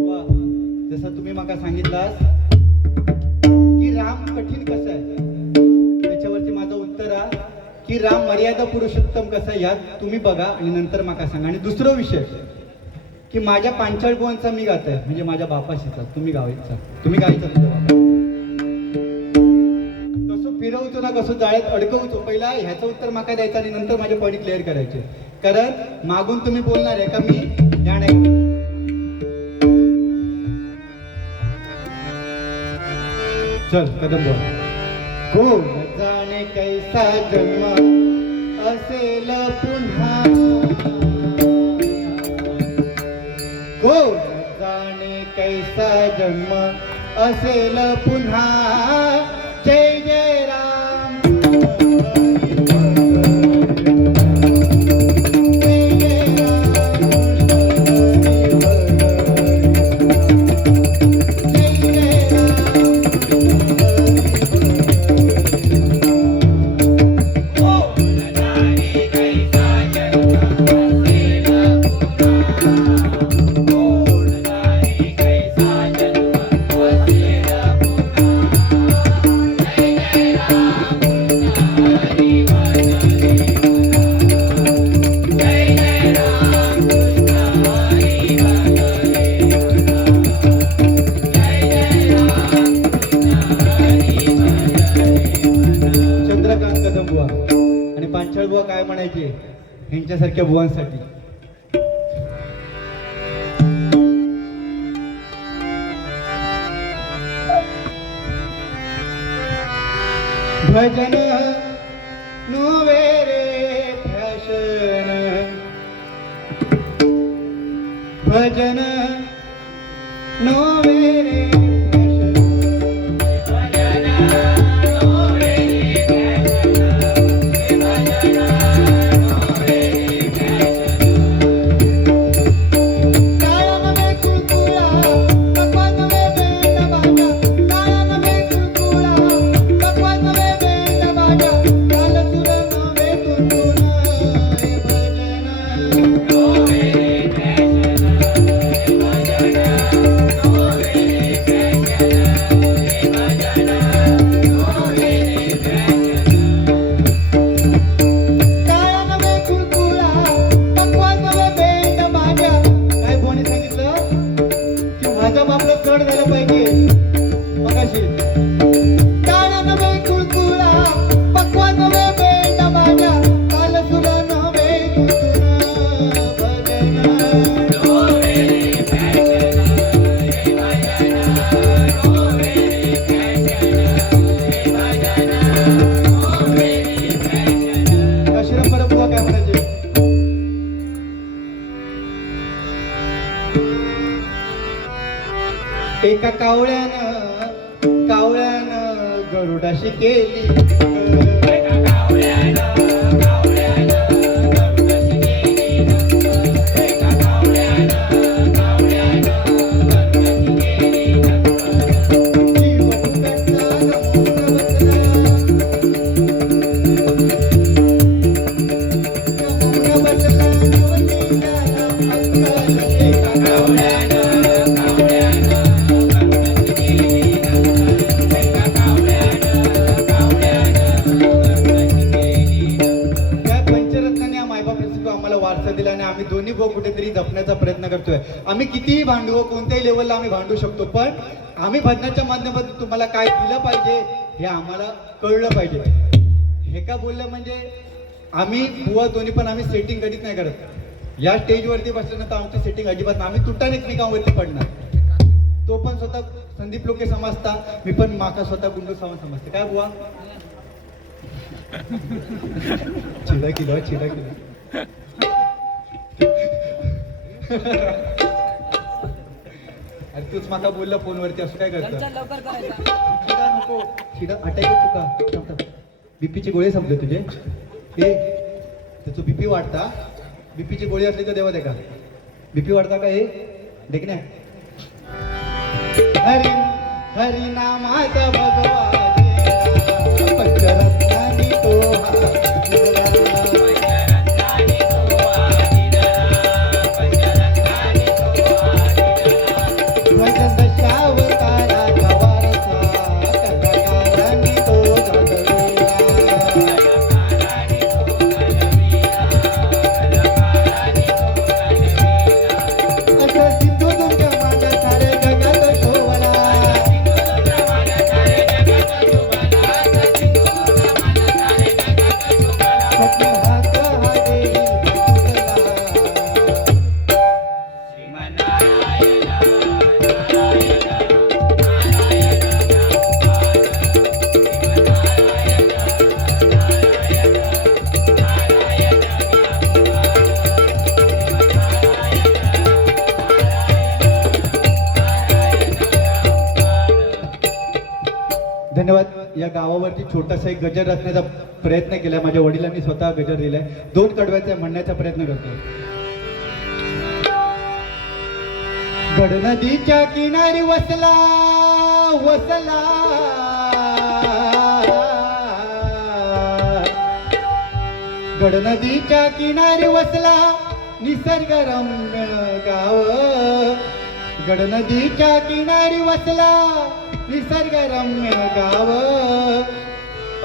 वा, जसं तुम्ही मला सांगितलं की राम कठीण कसं आहे, त्याच्यावरती माझं उत्तर आहे की राम मर्यादा पुरुषोत्तम कसा आहे, यात तुम्ही बघा आणि नंतर मला सांगा. आणि दुसरा विषय की माझ्या पांचाळ बुवांचा मी गात आहे, म्हणजे माझ्या बापाशीचा तुम्ही गावायचा, तुम्ही गायचा तुझ्या बापा. कसं फिरवतो ना, कसं जाळ्यात अडकवतो, पहिला ह्याचं उत्तर माका द्यायचं आणि नंतर माझे पॉईंट क्लिअर करायचे. कारण मागून तुम्ही बोलणार आहे का, मी ध्यान आहे. चल कदम बोल. कोण जाणे कैसा जन्म असेल पुन्हा कोण जाणे कैसा जन्म असेल पुन्हा जय जय राम बुवा काय म्हणायचे ह्यांच्यासारख्या बुवांसाठी भजन नोवे रे फॅशन भजन नोवे रे एका कावळ्यानं गरुडाशी केली आम्ही दोन्ही भाऊ कुठेतरी जपण्याचा प्रयत्न करतोय. आम्ही कितीही भांडू, कोणत्याही लेवलला आम्ही भांडू शकतो, पण आम्ही भजनाच्या माध्यमातून तुम्हाला काय दिलं पाहिजे हे आम्हाला कळलं पाहिजे. हे का बोललं म्हणजे आम्ही बुवा दोन्ही पण आम्ही सेटिंग कधीच नाही करत. या स्टेजवरती बसल्यानंतर आमची सेटिंग अजिबात नाही. आम्ही तुटाने एकमेकांवरती पडणार. तो पण स्वतः संदीप लोके समजता, मी पण माका स्वतः गुंडू सावंत समजते. काय बुवा चिडा किलो अरे तूच माका बोलला फोनवरती, असं काय करतं? चिडा नको, चिडा अटॅक तुका. बीपीची गोळी संपले तुझे. ते त्याचं बीपी वाढता. बीपीची गोळी असली तर देवा दे का बीपी वाढता का हे देख ना. हरी हरी नामाचा भगवा पंचरत्नानी तो धन्यवाद. या गावावरती छोटासा एक गजर रचण्याचा प्रयत्न केला. माझ्या वडिलांनी स्वतः गजर दिलाय. 2 कडव्याचा म्हणण्याचा प्रयत्न करतो. गड नदीच्या किनारी वसला वसला, गड नदीच्या किनारी वसला निसर्गरम्य गाव, गड नदीच्या किनारी वसला निसर्गरम्य गाव,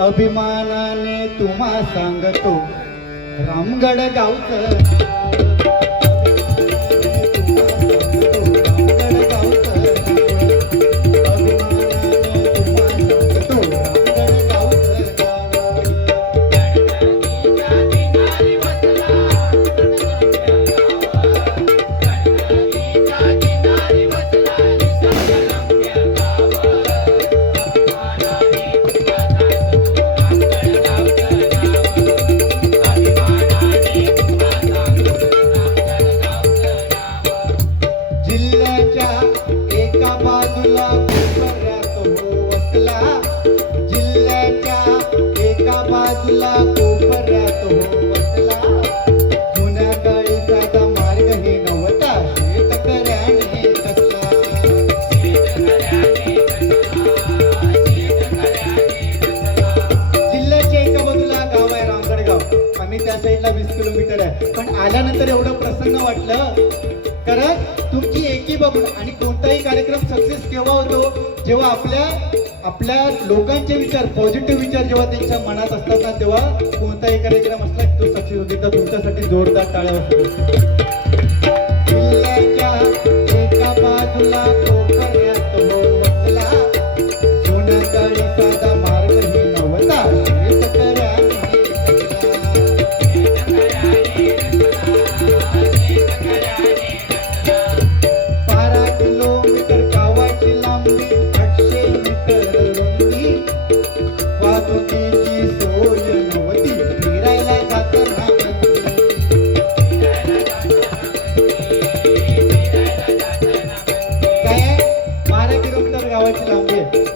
अभिमानाने तुम्हा सांगतो रामगड गावचं. आल्यानंतर एवढं प्रसन्न वाटलं, कारण तुमची एकी बघून. आणि कोणताही कार्यक्रम सक्सेस केव्हा होतो, जेव्हा आपल्या लोकांचे विचार, पॉझिटिव्ह विचार जेव्हा त्यांच्या मनात असतात ना, तेव्हा कोणताही कार्यक्रम असला तो सक्सेस होते. तर तुमच्यासाठी जोरदार टाळ्या वाजतात. किल्ल्याच्या एका बाजूला कोपऱ्यात हो वसला, सोन्याकाळी साधा मार्ग ही नवता,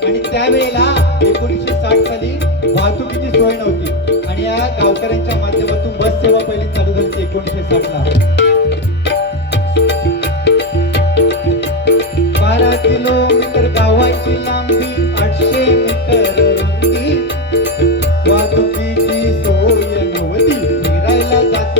आणि त्यावेळेला 1960 साली वाहतुकीची सोय नव्हती आणि या गावकऱ्यांच्या माध्यमातून बस सेवा पहिली चालू झाली 1960 ला. 12 किलोमीटर गावाची लांबी, 800 मीटर रुंदी, वाहतुकीची सोय नव्हती, फिरायला जात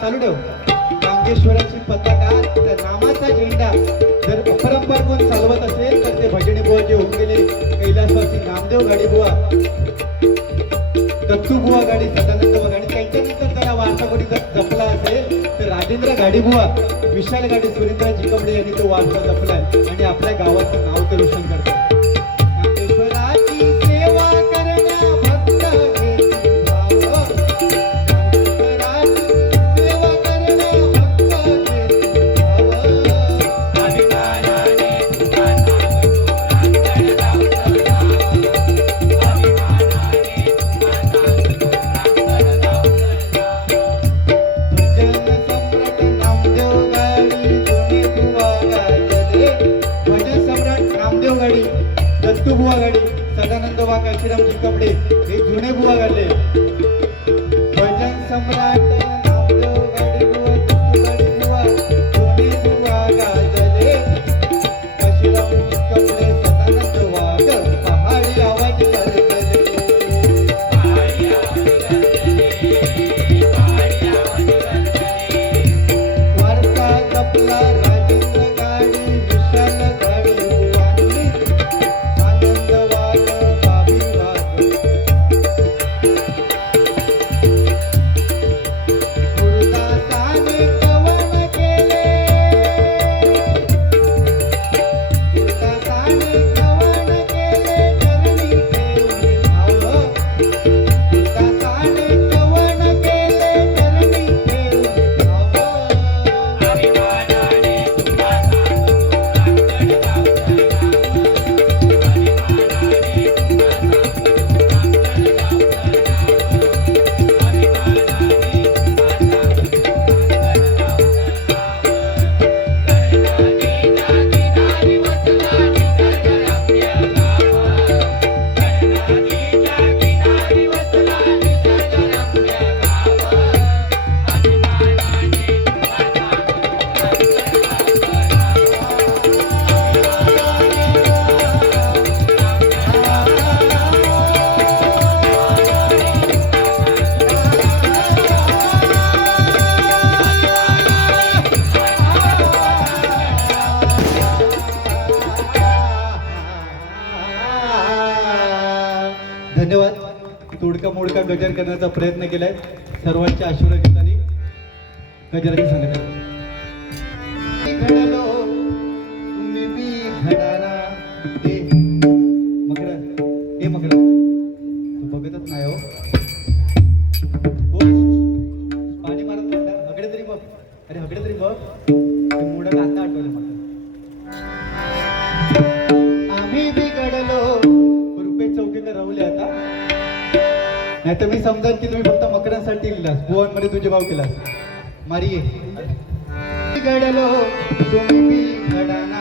चालू ठेव. गांगेश्वराची पताका, त्या नामाचा झेंडा जर अपरंपार कोण चालवत असेल तर ते भजनी बुवा जे होऊन गेले, कैलासवासी नामदेव गाडी बुवा, दत्तू बुवा गाडी, सदानंद बुवा गाडी, त्यांच्यानंतर त्याला वारसा कोणी जपला असेल तर राजेंद्र गाडी बुवा, विशाल गाडी, सुरेंद्र जिकमडे यांनी तो वारसा जपलाय आणि आपल्या गावाचं नाव ते रोशन करतात. गांगेश्वराची सेवा करण्या आनंद वा काशीरामचे कपडे हे जुने बुवा घालले. भजन सम्राट नामदेव गाडी बुवा, तुतुगाडी बुवा, जुने बुवा गाजले. काशीरामचे कपडे सदानंद वाघ, पहाडी आवाज करतले. वारसा जपला राजेंद्र गाडी, विशाल गाडी बुवांनी. आनंद वाघ, बाबी वाघ. गुरुदासाने कवन केले, गुरुदासाने कवन केले, चरणी ठेवून भाव. गुरुदासाने कवन केले, चरणी ठेवून भाव. धन्यवाद. तोडका मोडका गजर करण्याचा प्रयत्न केलाय. सर्वांच्या आशीर्वाद घेताना गजराची सांगितलं. घडलो तुम्ही बी घडाना. मकर तू बघतच नाही हो. पाणी मारत म्हणता हकडे तरी बघ. अरे हकडे तरी बघ. ते मोडक आता आठवलं मला. आम्ही बी घडलो रुपये चौकीकडे राहुले आता. नाही तर मी समजा की तुम्ही फक्त मकरांसाठी लिहिलास, बुवांमध्ये तुझे भाव केलास. मारी घडलो तुम्ही बी घडाना.